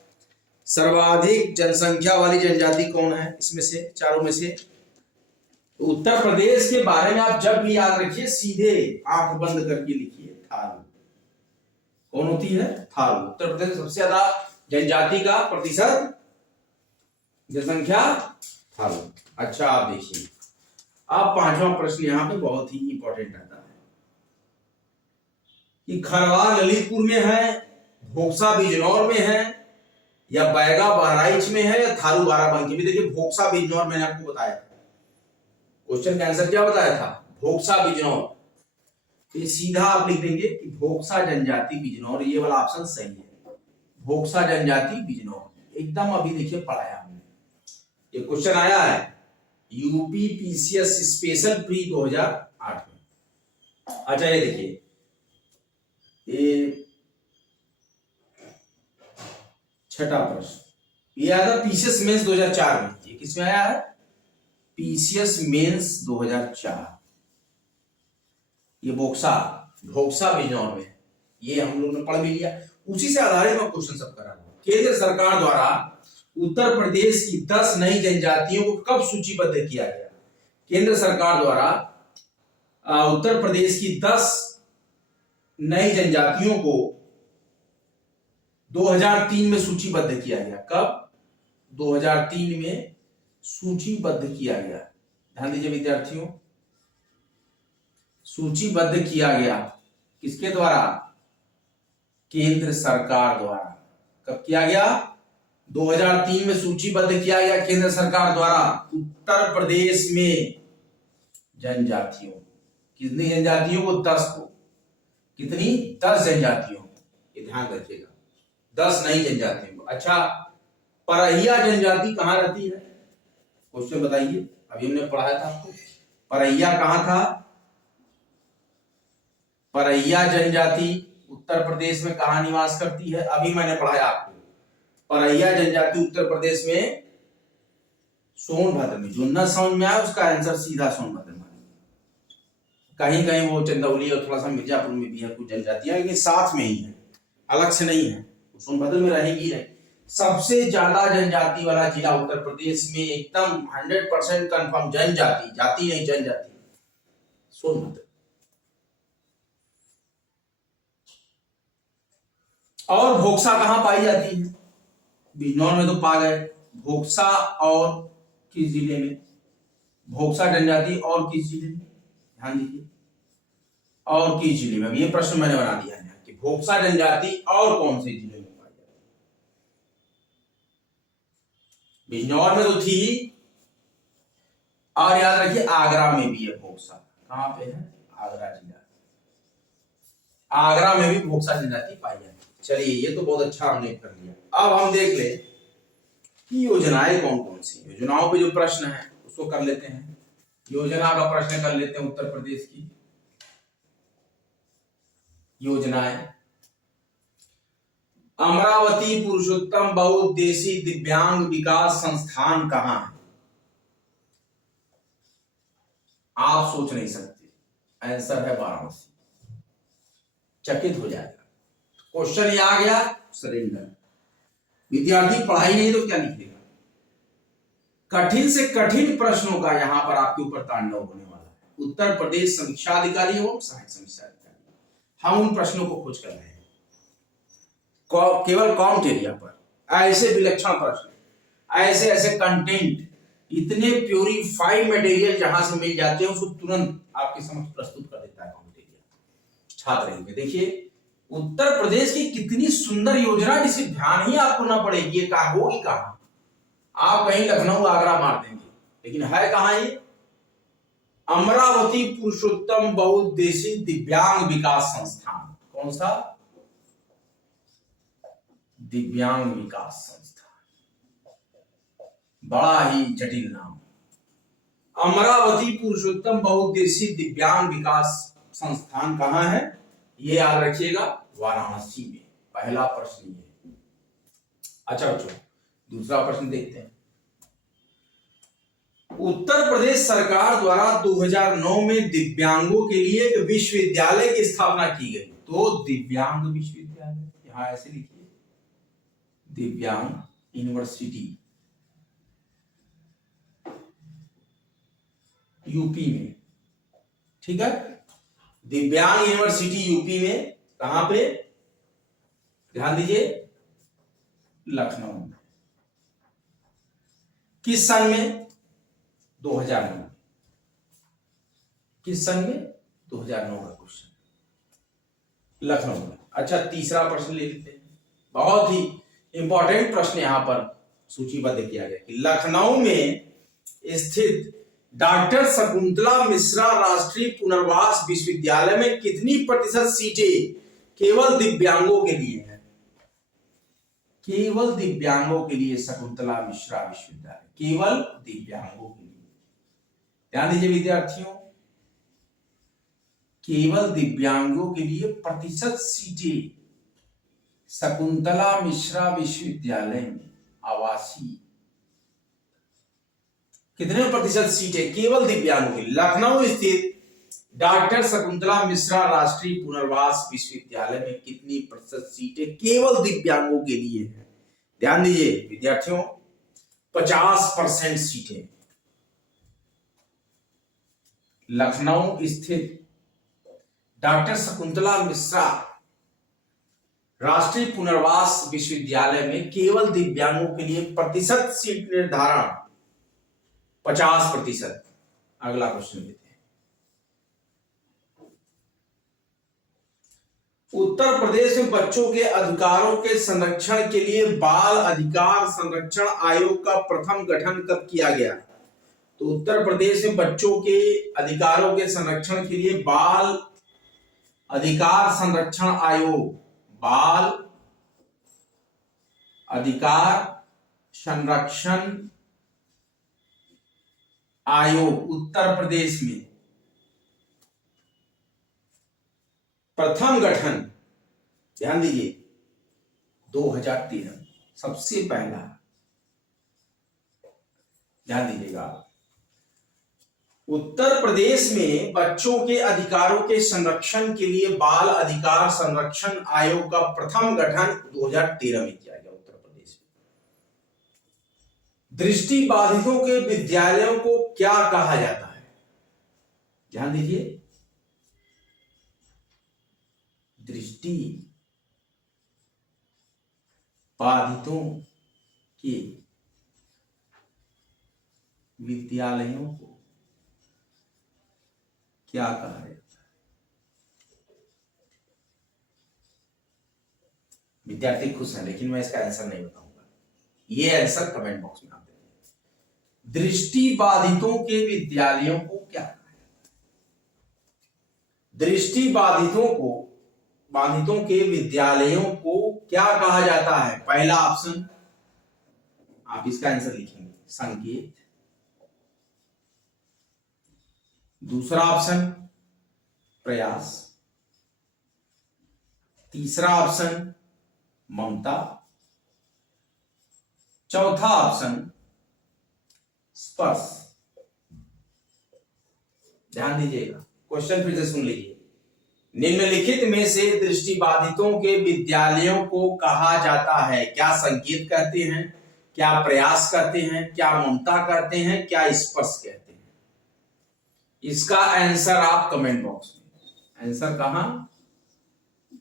सर्वाधिक जनसंख्या वाली जनजाति कौन है इसमें से, चारों में से? उत्तर प्रदेश के बारे में आप जब भी याद रखिए, सीधे आंख बंद करके लिखिए, थारू। कौन होती है? थारू। उत्तर प्रदेश में सबसे ज्यादा जनजाति का प्रतिशत, जनसंख्या, थारू। अच्छा, आप देखिए, अब पांचवा प्रश्न यहां पे बहुत ही इंपॉर्टेंट आता है कि खरवार ललितपुर में है, भोक्सा बिजनौर में है, या बैगा बहराइच में है, या थारू बाराबंकी में? देखिए, भोक्सा बिजनौर मैंने आपको बताया था, क्वेश्चन का आंसर क्या बताया था? भोक्सा बिजनौर। तो ये सीधा आप लिख देंगे कि भोक्सा जनजाति बिजनौर, ये वाला ऑप्शन सही है, भोक्सा जनजाति बिजनौर। एकदम अभी देखिए पढ़ाया हमने, ये क्वेश्चन आया है यूपी पीसीएस स्पेशल प्री 2008 में। अच्छा, ये देखिए, ये छठा प्रश्न, ये आया था पीसीएस मेंस 2004 में। ये किसमें आया है? PCS mains 2004। ये भोक्सा बिजनौर में, ये हम लोग ने पढ़ भी लिया, उसी से आधारित मैं क्वेश्चन सब करा रहा हूं। केंद्र सरकार द्वारा उत्तर प्रदेश की 10 नई जनजातियों को कब सूचीबद्ध किया गया? केंद्र सरकार द्वारा उत्तर प्रदेश की 10 नई जनजातियों को 2003 में सूचीबद्ध किया गया। कब? 2003 में सूचीबद्ध किया गया। ध्यान दीजिए विद्यार्थियों, सूचीबद्ध किया गया किसके द्वारा? केंद्र सरकार द्वारा। कब किया गया? 2003 में सूचीबद्ध किया गया केंद्र सरकार द्वारा उत्तर प्रदेश में जनजातियों। कितनी जनजातियों को? 10 को। कितनी? 10 जनजातियों। ये ध्यान रखिएगा, 10 नई जनजातियों को। अच्छा, परहिया जनजाति कहां रहती है? क्वेश्चन बताइए, अभी हमने पढ़ाया था आपको। परैया कहां था? परैया जनजाति उत्तर प्रदेश में कहां निवास करती है? अभी मैंने पढ़ाया आपको, परैया जनजाति उत्तर प्रदेश में सोनभद्र में। जो न समझ में आया उसका आंसर सीधा सोनभद्र में। कहीं कहीं वो चंदौली और थोड़ा सा मिर्जापुर में भी है कुछ जनजातियां, लेकिन साथ में ही है, अलग से नहीं है, सोनभद्र में रहेगी नहीं। सबसे ज्यादा जनजाति वाला जिला उत्तर प्रदेश में, एकदम 100% कंफर्म जनजाति, जाति नहीं जनजाति, सोनभद्र। और भोक्सा कहां पाई जाती है? बिजनौर में तो पा गए, भोक्सा और किस जिले में? भोक्सा जनजाति और किस जिले में? ध्यान दीजिए, और किस जिले में? ये प्रश्न मैंने बना दिया है कि भोक्सा जनजाति और कौन से जिले में पाई जाती है? बिजनौर में तो थी ही, और याद रखिए आगरा में भी है भोक्सा। कहां पे है? आगरा जिला, आगरा में भी भोक्सा जनजाति पाई जाती है। चलिए, ये तो बहुत अच्छा हमने कर लिया। अब हम देख ले कि योजनाएं कौन कौन सी, योजनाओं पे जो प्रश्न है उसको कर लेते हैं। योजना का प्रश्न कर लेते हैं उत्तर प्रदेश की योजनाएं। अमरावती पुरुषोत्तम बहुउद्देशीय दिव्यांग विकास संस्थान कहां है? आप सोच नहीं सकते, आंसर है वाराणसी। चकित हो जाएगा, क्वेश्चन ये आ गया, सरेंडर। विद्यार्थी पढ़ाई नहीं तो क्या लिखेगा? कठिन से कठिन प्रश्नों का यहां पर आपके ऊपर तांडव होने वाला है। उत्तर प्रदेश समीक्षा अधिकारी हो, सहायक समीक्षा अधिकारी, हम उन प्रश्नों को खोज कर रहे हैं केवल कॉम्ट एरिया पर। ऐसे विलक्षण प्रश्न, ऐसे ऐसे कंटेंट, इतने प्योरीफाइड मटेरियल जहां से मिल जाते हैं उसको तुरंत आपके समक्ष प्रस्तुत कर देता है कॉम्ट एरिया। छात्र हित में देखिए, उत्तर प्रदेश की कितनी सुंदर योजना, जिसे ध्यान ही आपको ना पड़ेगी, ये कहा होगी कहां? आप कहीं लखनऊ आगरा मार देंगे, लेकिन है कहां ये? अमरावती पुरुषोत्तम बहुउद्देशीय दिव्यांग विकास संस्थान। कौन सा? दिव्यांग विकास संस्थान, बड़ा ही जटिल नाम। अमरावती पुरुषोत्तम बहुउद्देशीय दिव्यांग विकास संस्थान कहां है? ये याद रखिएगा, वाराणसी में। पहला प्रश्न ये। अच्छा बच्चों, दूसरा प्रश्न देखते हैं। उत्तर प्रदेश सरकार द्वारा 2009 में दिव्यांगों के लिए एक विश्वविद्यालय की स्थापना की गई। तो दिव्यांग विश्वविद्यालय, यहां ऐसे लिखिए, दिव्यांग यूनिवर्सिटी, यूपी में। ठीक है, दिव्यांग यूनिवर्सिटी यूपी में। कहां पे? ध्यान दीजिए, लखनऊ में। किस सन में? 2009। किस सन में? 2009 का क्वेश्चन, लखनऊ में। अच्छा, तीसरा प्रश्न ले लेते हैं, बहुत ही इंपॉर्टेंट प्रश्न यहां पर सूचीबद्ध किया गया कि लखनऊ में स्थित डॉक्टर शकुंतला मिश्रा राष्ट्रीय पुनर्वास विश्वविद्यालय में कितनी प्रतिशत सीटें केवल दिव्यांगों के लिए हैं? केवल दिव्यांगों के लिए शकुंतला मिश्रा विश्वविद्यालय, केवल दिव्यांगों के लिए। ध्यान दीजिए विद्यार्थियों, केवल दिव्यांगों के लिए प्रतिशत सीटें शकुंतला मिश्रा विश्वविद्यालय में आवासीय। कितने प्रतिशत सीटें केवल दिव्यांगों के लिए? लखनऊ स्थित डॉक्टर शकुंतला मिश्रा राष्ट्रीय पुनर्वास विश्वविद्यालय में कितनी प्रतिशत सीटें केवल दिव्यांगों के लिए हैं? ध्यान दीजिए विद्यार्थियों, 50% सीटें। लखनऊ स्थित डॉक्टर शकुंतला मिश्रा राष्ट्रीय पुनर्वास विश्वविद्यालय में केवल दिव्यांगों के लिए प्रतिशत सीट निर्धारण 50%। अगला क्वेश्चन देते हैं। उत्तर प्रदेश में बच्चों के अधिकारों के संरक्षण के लिए बाल अधिकार संरक्षण आयोग का प्रथम गठन कब किया गया? तो उत्तर प्रदेश में बच्चों के अधिकारों के संरक्षण के लिए बाल अधिकार संरक्षण आयोग, बाल अधिकार संरक्षण आयोग उत्तर प्रदेश में प्रथम गठन, ध्यान दीजिए 2013, सबसे पहला, ध्यान दीजिएगा, उत्तर प्रदेश में बच्चों के अधिकारों के संरक्षण के लिए बाल अधिकार संरक्षण आयोग का प्रथम गठन 2013 में किया गया उत्तर प्रदेश में। दृष्टिबाधितों के विद्यालयों को क्या कहा जाता है? ध्यान दीजिए, दृष्टि बाधितों के विद्यालयों को क्या कहा जाता है? विद्यार्थी खुश हैं, लेकिन मैं इसका आंसर नहीं बताऊंगा, ये आंसर कमेंट बॉक्स में आप देंगे। दृष्टि बाधितों के विद्यालयों को क्या कहा जाता है? दृष्टि बाधितों के विद्यालयों को क्या कहा जाता है? पहला ऑप्शन, आप इसका आंसर लिखेंगे संकेत। दूसरा ऑप्शन प्रयास। तीसरा ऑप्शन ममता। चौथा ऑप्शन स्पर्श। ध्यान दीजिएगा, क्वेश्चन फिर से सुन लीजिए। निम्नलिखित में से दृष्टिबाधितों के विद्यालयों को कहा जाता है? क्या संकेत कहते हैं, क्या प्रयास कहते हैं, क्या ममता कहते हैं, क्या स्पर्श कहते हैं? इसका आंसर आप कमेंट बॉक्स में, आंसर कहां?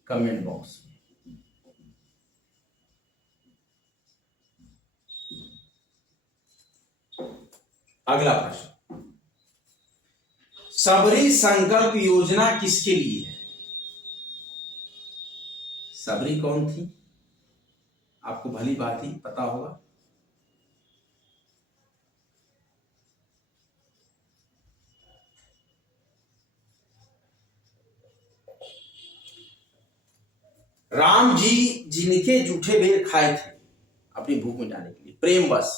कमेंट बॉक्स में। अगला प्रश्न, सबरी संकल्प योजना किसके लिए है? सबरी कौन थी? आपको भली बात ही पता होगा। राम जी जिनके जूठे बेर खाए थे अपनी भूख मिटाने के लिए प्रेमवश,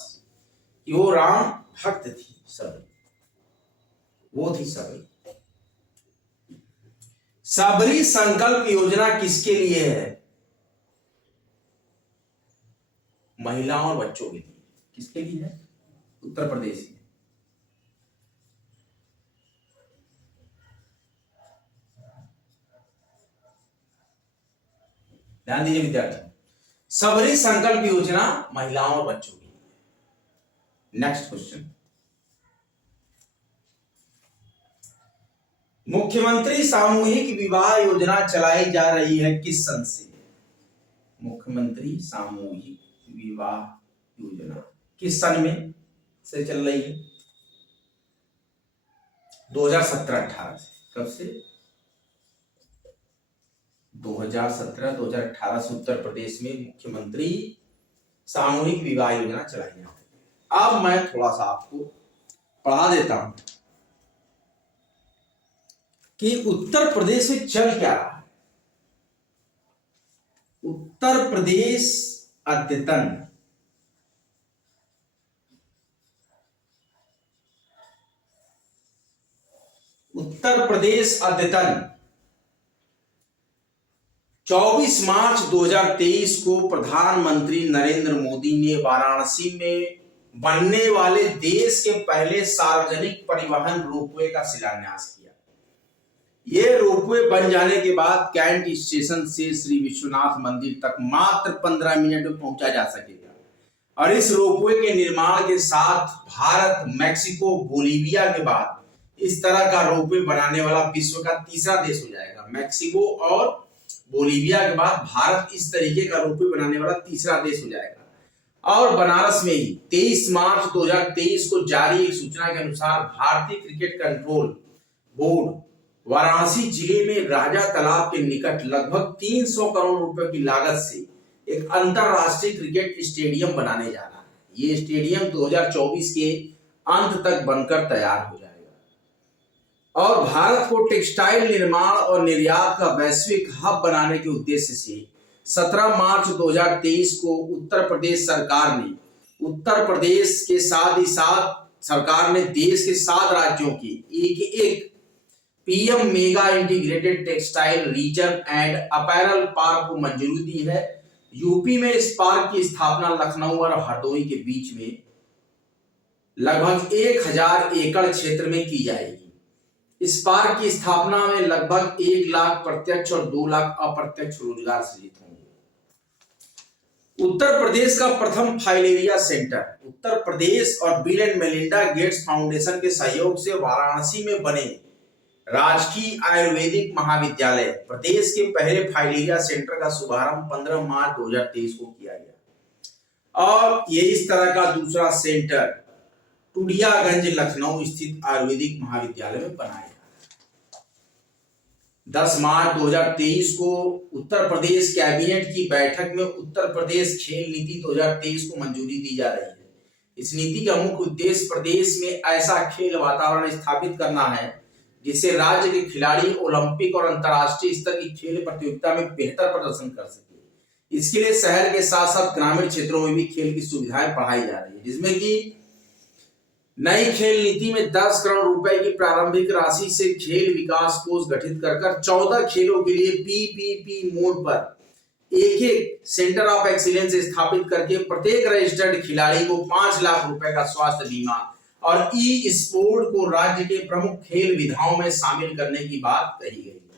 कि वो राम भक्त थी सबरी, वो थी सबरी। सबरी संकल्प योजना किसके लिए है? महिलाओं और बच्चों के लिए। किसके लिए है? उत्तर प्रदेश में। ध्यान दीजिए विद्यार्थी, सबरी संकल्प योजना महिलाओं और बच्चों के लिए। नेक्स्ट क्वेश्चन, मुख्यमंत्री सामूहिक विवाह योजना चलाई जा रही है किस सन से? मुख्यमंत्री सामूहिक विवाह योजना किस सन में से चल रही है? 2017-18 से। कब से? 2017-2018 से उत्तर प्रदेश में मुख्यमंत्री सामूहिक विवाह योजना चलाई जा रही है। अब मैं थोड़ा सा आपको पढ़ा देता हूं कि उत्तर प्रदेश में चल क्या रहा है। उत्तर प्रदेश अद्यतन उत्तर प्रदेश अद्यतन 24 मार्च 2023 को प्रधानमंत्री नरेंद्र मोदी ने वाराणसी में बनने वाले देश के पहले सार्वजनिक परिवहन रोपवे का शिलान्यास किया। यह रोपवे बन जाने के बाद कैंट स्टेशन से श्री विश्वनाथ मंदिर तक मात्र 15 मिनट में पहुंचा जा सकेगा। और इस रोपवे के निर्माण के साथ भारत, मैक्सिको, बोलीविया के बाद इस तरह का रोपवे बनाने वाला विश्व का तीसरा देश हो जाएगा। मैक्सिको और बोलीविया के बाद भारत इस तरीके का रोपवे बनाने वाला तीसरा देश हो जाएगा। और बनारस में ही 23 मार्च 2023 को जारी एक सूचना के अनुसार भारतीय क्रिकेट कंट्रोल बोर्ड वाराणसी जिले में राजा तालाब के निकट लगभग 300 करोड़ रुपए की लागत से एक अंतरराष्ट्रीय क्रिकेट स्टेडियम बनाने जा रहा है। ये स्टेडियम 2024 के अंत तक बनकर तैयार हो जाएगा और भारत को टेक्सटाइल निर्माण और निर्यात का वैश्विक हब बनाने के उद्देश्य से 17 मार्च 2023 को उत्तर प्रदेश सरकार ने उत्तर प्रदेश के साथ ही साथ सरकार ने देश के 7 राज्यों की एक PM mega integrated textile reason and apparel park को मंजूरी दी है। यूपी में इस पार्क की स्थापना लखनऊ और हरदोई के बीच में लगभग 1000 एकड़ क्षेत्र में की जाएगी। इस पार्क की स्थापना में लगभग 1 लाख प्रत्यक्ष और 2 लाख अप्रत्यक्ष रोजगार सृजित होंगे। उत्तर प्रदेश का प्रथम फाइलेरिया सेंटर उत्तर प्रदेश और bill and Melinda Gates foundation के सहयोग से वाराणसी में बने राजकीय आयुर्वेदिक महाविद्यालय प्रदेश के पहले फाइलेरिया सेंटर का शुभारंभ 15 मार्च 2023 को किया गया और ये इस तरह का दूसरा सेंटर टूडियागंज लखनऊ स्थित आयुर्वेदिक महाविद्यालय में बनाया गया। 10 मार्च 2023 को उत्तर प्रदेश कैबिनेट की बैठक में उत्तर प्रदेश खेल नीति 2023 को मंजूरी दी जा रही है। इस नीति का मुख्य उद्देश्य प्रदेश में ऐसा खेल वातावरण स्थापित करना है जिससे राज्य के खिलाड़ी ओलंपिक और अंतर्राष्ट्रीय स्तर की खेल प्रतियोगिता में बेहतर प्रदर्शन कर सके। इसके लिए शहर के साथ साथ ग्रामीण क्षेत्रों में भी खेल की सुविधाएं बढ़ाई जा रही है, जिसमें कि नई खेल नीति में 10 करोड़ रुपए की प्रारंभिक राशि से खेल विकास कोष गठित कर 14 खेलों के लिए पीपीपी मोड पर एक सेंटर ऑफ एक्सीलेंस स्थापित करके प्रत्येक रजिस्टर्ड खिलाड़ी को 5 लाख रुपए का स्वास्थ्य बीमा और ई स्पोर्ट को राज्य के प्रमुख खेल विधाओं में शामिल करने की बात कही गई है।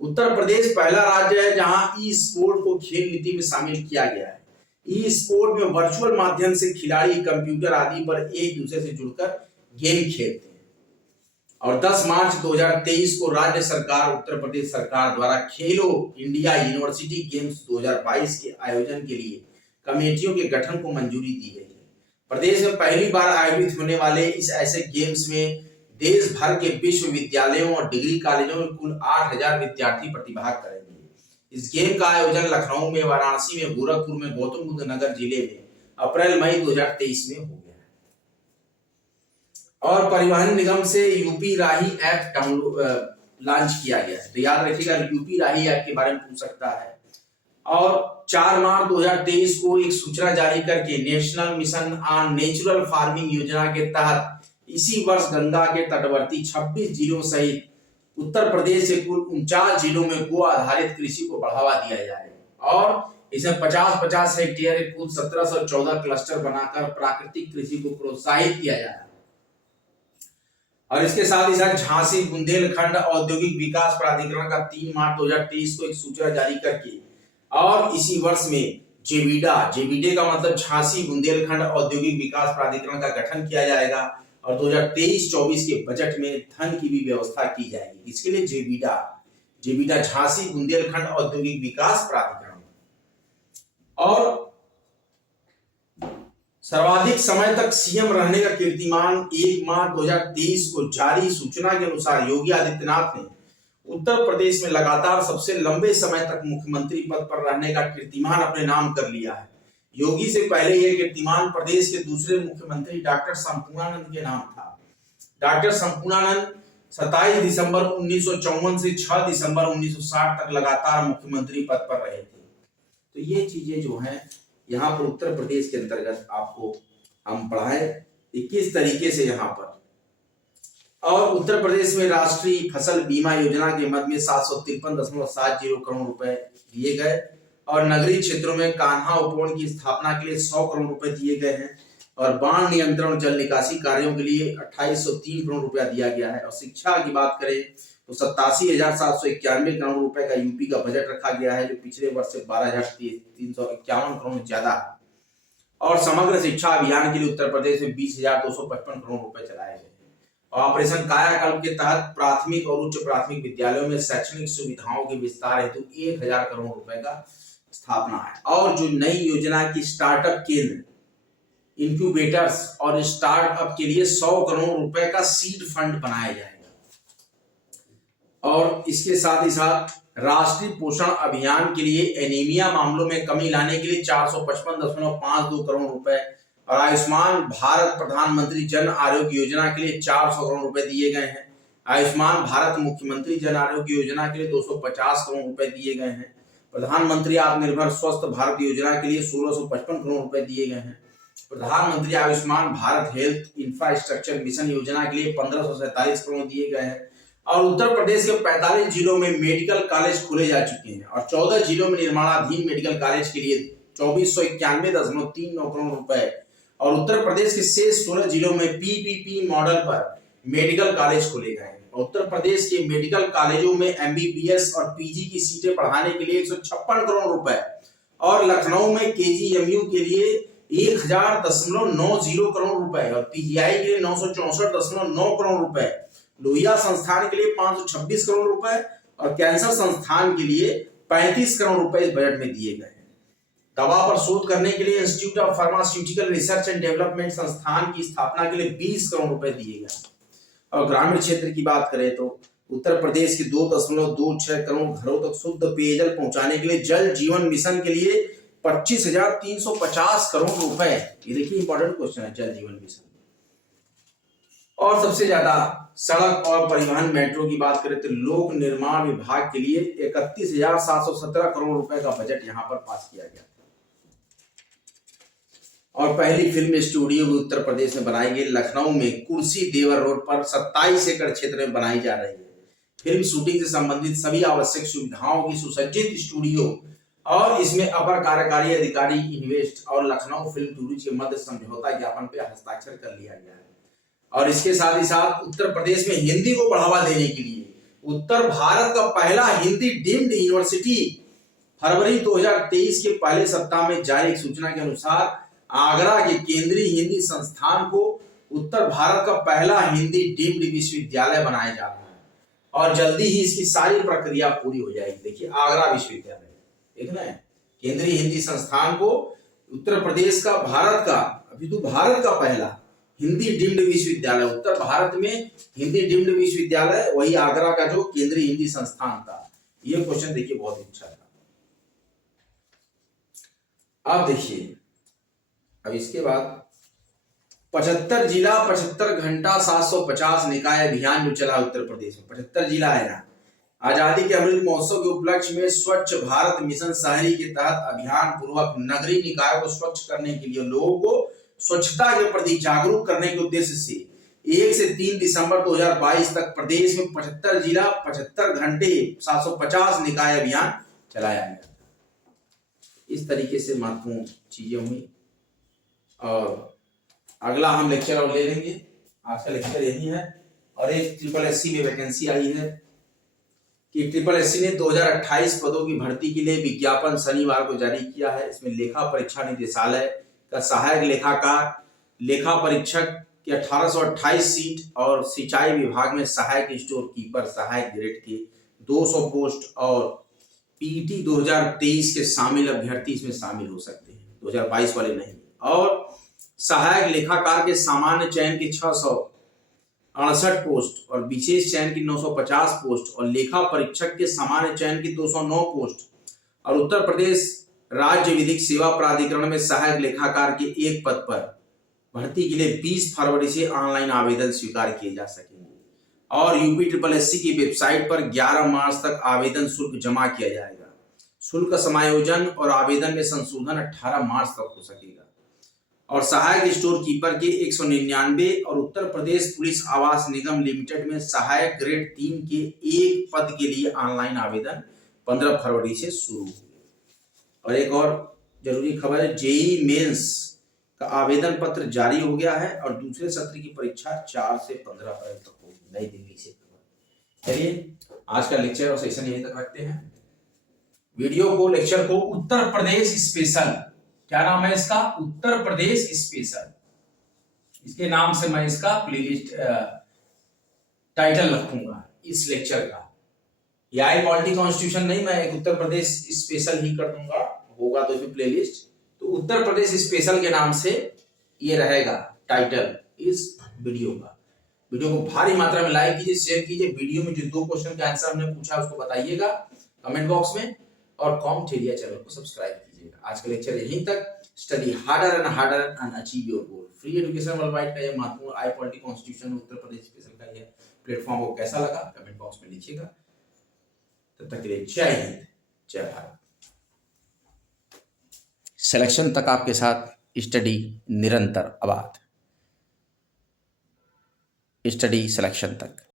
उत्तर प्रदेश पहला राज्य है जहां ई स्पोर्ट को खेल नीति में शामिल किया गया है। ई स्पोर्ट में वर्चुअल माध्यम से खिलाड़ी कंप्यूटर आदि पर एक दूसरे से जुड़कर गेम खेलते हैं और 10 मार्च 2023 को राज्य सरकार उत्तर प्रदेश सरकार द्वारा खेलो इंडिया यूनिवर्सिटी गेम्स 2022 के आयोजन के लिए कमेटियों के गठन को मंजूरी दी गई है। प्रदेश में पहली बार आयोजित होने वाले इस ऐसे गेम्स में देश भर के विश्वविद्यालयों और डिग्री कॉलेजों में कुल 8000 विद्यार्थी प्रतिभाग करेंगे। इस गेम का आयोजन लखनऊ में, वाराणसी में, गोरखपुर में, गौतम बुद्ध नगर जिले में अप्रैल मई 2023 में हो गया है। और परिवहन निगम से यूपी राही ऐप डाउनलोड लॉन्च किया गया है। तो याद रखिएगा, यूपी राही ऐप के बारे में पूछ सकता है। और 4 मार्च 2023 को एक सूचना जारी करके national mission on natural farming योजना के तहत इसी वर्ष गंगा के तटवर्ती 26 जिलों सहित उत्तर प्रदेश के कुल 49 जिलों में गो आधारित कृषि को बढ़ावा दिया जाएगा और इसमें 50-50 हेक्टेयर के कुल 1714 क्लस्टर बनाकर प्राकृतिक कृषि को प्रोत्साहित किया जाएगा। और इसके साथ ही साथ झांसी बुंदेलखंड औद्योगिक विकास प्राधिकरण का 3 मार्च 2023 को एक सूचना जारी करके और इसी वर्ष में जेवीडे का मतलब झांसी बुंदेलखंड औद्योगिक विकास प्राधिकरण का गठन किया जाएगा और 2023-24 के बजट में धन की भी व्यवस्था की जाएगी। इसके लिए जेवीडा झांसी बुंदेलखंड औद्योगिक विकास प्राधिकरण। और सर्वाधिक समय तक सीएम रहने का कीर्तिमान 1 मार्च 2023 को जारी सूचना के अनुसार योगी आदित्यनाथ ने उत्तर प्रदेश में लगातार सबसे लंबे समय तक मुख्यमंत्री पद पर रहने का कीर्तिमान अपने नाम कर लिया है। योगी से पहले यह कीर्तिमान प्रदेश के दूसरे मुख्यमंत्री डॉक्टर संपूर्णानंद के नाम था। डॉक्टर संपूर्णानंद 27 दिसंबर 1954 से 6 दिसंबर 1960 तक लगातार मुख्यमंत्री पद पर रहे थे। तो ये चीजें जो हैं यहाँ पर उत्तर प्रदेश के अंतर्गत आपको हम पढ़ाए 21 तरीके से यहाँ पर। और उत्तर प्रदेश में राष्ट्रीय फसल बीमा योजना के मद में 753.70 करोड़ रुपए दिए गए और नगरीय क्षेत्रों में कान्हा उपवन की स्थापना के लिए 100 करोड़ रुपए दिए गए हैं और बाढ़ नियंत्रण जल निकासी कार्यों के लिए 2803 करोड़ रुपया दिया गया है। और शिक्षा की बात करें तो 87,791 करोड़ रुपए का यूपी का बजट रखा गया है, जो पिछले वर्ष से 12,351 करोड़ ज्यादा है। और समग्र शिक्षा अभियान के लिए उत्तर प्रदेश में 20,255 करोड़ रुपए चलाए गए। ऑपरेशन कायाकल्प के तहत प्राथमिक और उच्च प्राथमिक विद्यालयों में शैक्षणिक सुविधाओं के विस्तार हेतु 1000 करोड़ रुपए का स्थापना है। और जो नई योजना की स्टार्टअप केंद्र, इंक्यूबेटर्स और स्टार्टअप के लिए 100 करोड़ रुपए का सीड फंड बनाया जाएगा। और इसके साथ ही साथ राष्ट्रीय पोषण अभियान के लिए एनीमिया मामलों में कमी लाने के लिए 455.52 करोड़ रुपए और आयुष्मान भारत प्रधानमंत्री जन आरोग्य योजना के लिए 400 करोड़ रुपए दिए गए हैं। आयुष्मान भारत मुख्यमंत्री जन आरोग्य योजना के लिए 250 करोड़ रुपए दिए गए हैं। प्रधानमंत्री आत्मनिर्भर स्वस्थ भारत योजना के लिए 1655 करोड़ रुपए दिए गए हैं। प्रधानमंत्री Ayushman Bharat health infrastructure mission योजना के लिए 1547 करोड़ दिए गए हैं। और उत्तर प्रदेश के 45 जिलों में मेडिकल कॉलेज खोले जा चुके हैं और 14 जिलों में निर्माणाधीन मेडिकल कॉलेज के लिए 2491.39 करोड़ रुपए। और उत्तर प्रदेश के शेष 16 जिलों में पीपीपी मॉडल पर मेडिकल कॉलेज खोले गए हैं। उत्तर प्रदेश के मेडिकल कॉलेजों में एमबीबीएस और पीजी की सीटें बढ़ाने के लिए 156 करोड़ रुपए और लखनऊ में केजीएमयू के लिए 1000.90 करोड़ रुपए और पीजीआई के लिए 964.9 करोड़ रुपए, लोहिया संस्थान के लिए 526 करोड़ रुपए और कैंसर संस्थान के लिए 35 करोड़ रुपए इस बजट में दिए गए हैं। दवा पर शोध करने के लिए institute of pharmaceutical research and development संस्थान की स्थापना के लिए 20 करोड़ रुपए दिए गए। और ग्रामीण क्षेत्र की बात करें तो उत्तर प्रदेश के 2.26 करोड़ घरों तक शुद्ध पेयजल पहुंचाने के लिए जल जीवन मिशन के लिए 25,350 करोड़ रुपए। ये देखिए इंपॉर्टेंट क्वेश्चन है, जल जीवन मिशन। और सबसे ज्यादा सड़क और परिवहन मेट्रो की बात करें तो लोक निर्माण विभाग के लिए 31,717 करोड़ रुपए का बजट यहां पर पास किया गया। और पहली फिल्म स्टूडियो भी उत्तर प्रदेश में बनाई गई, लखनऊ में कुर्सी देवर रोड पर 27 एकड़ क्षेत्र में बनाई जा रही है। फिल्म शूटिंग से संबंधित सभी आवश्यक सुविधाओं की सुसज्जित स्टूडियो और इसमें अपर कार्यकारी अधिकारी इन्वेस्ट और लखनऊ फिल्म टूरिज्म के मध्य समझौता ज्ञापन पर हस्ताक्षर कर लिया गया है। और इसके साथ ही साथ उत्तर प्रदेश में हिंदी को बढ़ावा देने के लिए उत्तर भारत का पहला हिंदी डीम्ड यूनिवर्सिटी फरवरी 2023 के पहले सप्ताह में जारी एक सूचना के अनुसार आगरा के केंद्रीय हिंदी संस्थान को उत्तर भारत का पहला हिंदी डीम्ड विश्वविद्यालय बनाया जा रहा है और जल्दी ही इसकी सारी प्रक्रिया पूरी हो जाएगी। देखिए आगरा विश्वविद्यालय, देखना है, केंद्रीय हिंदी संस्थान को उत्तर प्रदेश का, भारत का, अभी तो भारत का पहला हिंदी डीम्ड विश्वविद्यालय, उत्तर भारत में हिंदी डीम्ड विश्वविद्यालय, वही आगरा का जो केंद्रीय हिंदी संस्थान था। ये क्वेश्चन देखिए बहुत अच्छा था। अब देखिए, अब इसके बाद 75 जिला 75 घंटा 750 निकाय अभियान जो चला उत्तर प्रदेश में, 75 जिला है ना। आजादी के अमृत महोत्सव के उपलक्ष्य में स्वच्छ भारत मिशन शहरी के तहत अभियान पूर्वक नगरीय निकाय को स्वच्छ करने के लिए लोगों को स्वच्छता के प्रति जागरूक करने के उद्देश्य से 1 से 3 दिसंबर 2022 तक प्रदेश में 75 जिला 75 घंटे 750 निकाय अभियान चलाया गया। इस तरीके से महत्वपूर्ण चीजें हुई। और अगला हम लेक्चर और ले लेंगे, आज का लेक्चर यही है। और एक SSC में वैकेंसी आई है कि SSC ने 2028 पदों की भर्ती के लिए विज्ञापन शनिवार को जारी किया है। इसमें लेखा परीक्षा निदेशालय का सहायक लेखाकार, लेखा परीक्षक की 1828 सीट और सिंचाई विभाग में सहायक स्टोर कीपर सहायक ग्रेड के 200 पोस्ट और पीईटी 2023 के शामिल अभ्यर्थी इसमें शामिल हो सकते हैं, 2022 वाले नहीं। और सहायक लेखाकार के सामान्य चयन की 668 पोस्ट और विशेष चयन की 950 पोस्ट और लेखा परीक्षक के सामान्य चयन की 209 पोस्ट। और उत्तर प्रदेश राज्य विधिक सेवा प्राधिकरण में सहायक लेखाकार के एक पद पर भर्ती के लिए 20 फरवरी से ऑनलाइन आवेदन स्वीकार किए जा सकेंगे। और UPSSC की वेबसाइट पर 11 मार्च तक आवेदन शुल्क जमा किया जाएगा। शुल्क समायोजन और आवेदन में संशोधन 18 मार्च तक हो सकेगा। और सहायक स्टोर कीपर के 199 और उत्तर प्रदेश पुलिस आवास निगम लिमिटेड में सहायक ग्रेड 3 के एक पद के लिए ऑनलाइन आवेदन 15 फरवरी से शुरू हुए। और एक और जरूरी खबर है, जेईई मेंस का आवेदन पत्र जारी हो गया है और दूसरे सत्र की परीक्षा 4 से 15 अप्रैल तक होगी नई दिल्ली से। चलिए आज का लेक्चर और सेशन यहीं तक रखते हैं। वीडियो को, लेक्चर को उत्तर प्रदेश स्पेशल, क्या नाम है इसका, उत्तर प्रदेश स्पेशल, इसके नाम से मैं इसका प्लेलिस्ट टाइटल रखूंगा इस लेक्चर का। या पॉलिटी कॉन्स्टिट्यूशन नहीं, मैं एक उत्तर प्रदेश स्पेशल ही कर दूंगा, होगा तो इसमें प्लेलिस्ट। तो उत्तर प्रदेश स्पेशल के नाम से ये रहेगा टाइटल इस वीडियो का। वीडियो को भारी मात्रा में लाइक कीजिए, शेयर कीजिए। वीडियो में जो 2 क्वेश्चन का आंसर हमने पूछा उसको बताइएगा कमेंट बॉक्स में, और कॉमथेरिया चैनल को सब्सक्राइब कीजिएगा। आज का लेक्चर यहीं तक। Study harder and achieve your goal. Free education world wide का ये महत्वपूर्ण आई polity constitution Uttar Pradesh special का ये प्लेटफॉर्म को कैसा लगा कमेंट बॉक्स में लिखिएगा। तब तक के लिए जय हिंद, जय भारत। सिलेक्शन तक आपके साथ स्टडी निरंतर आबाद, स्टडी सिलेक्शन तक।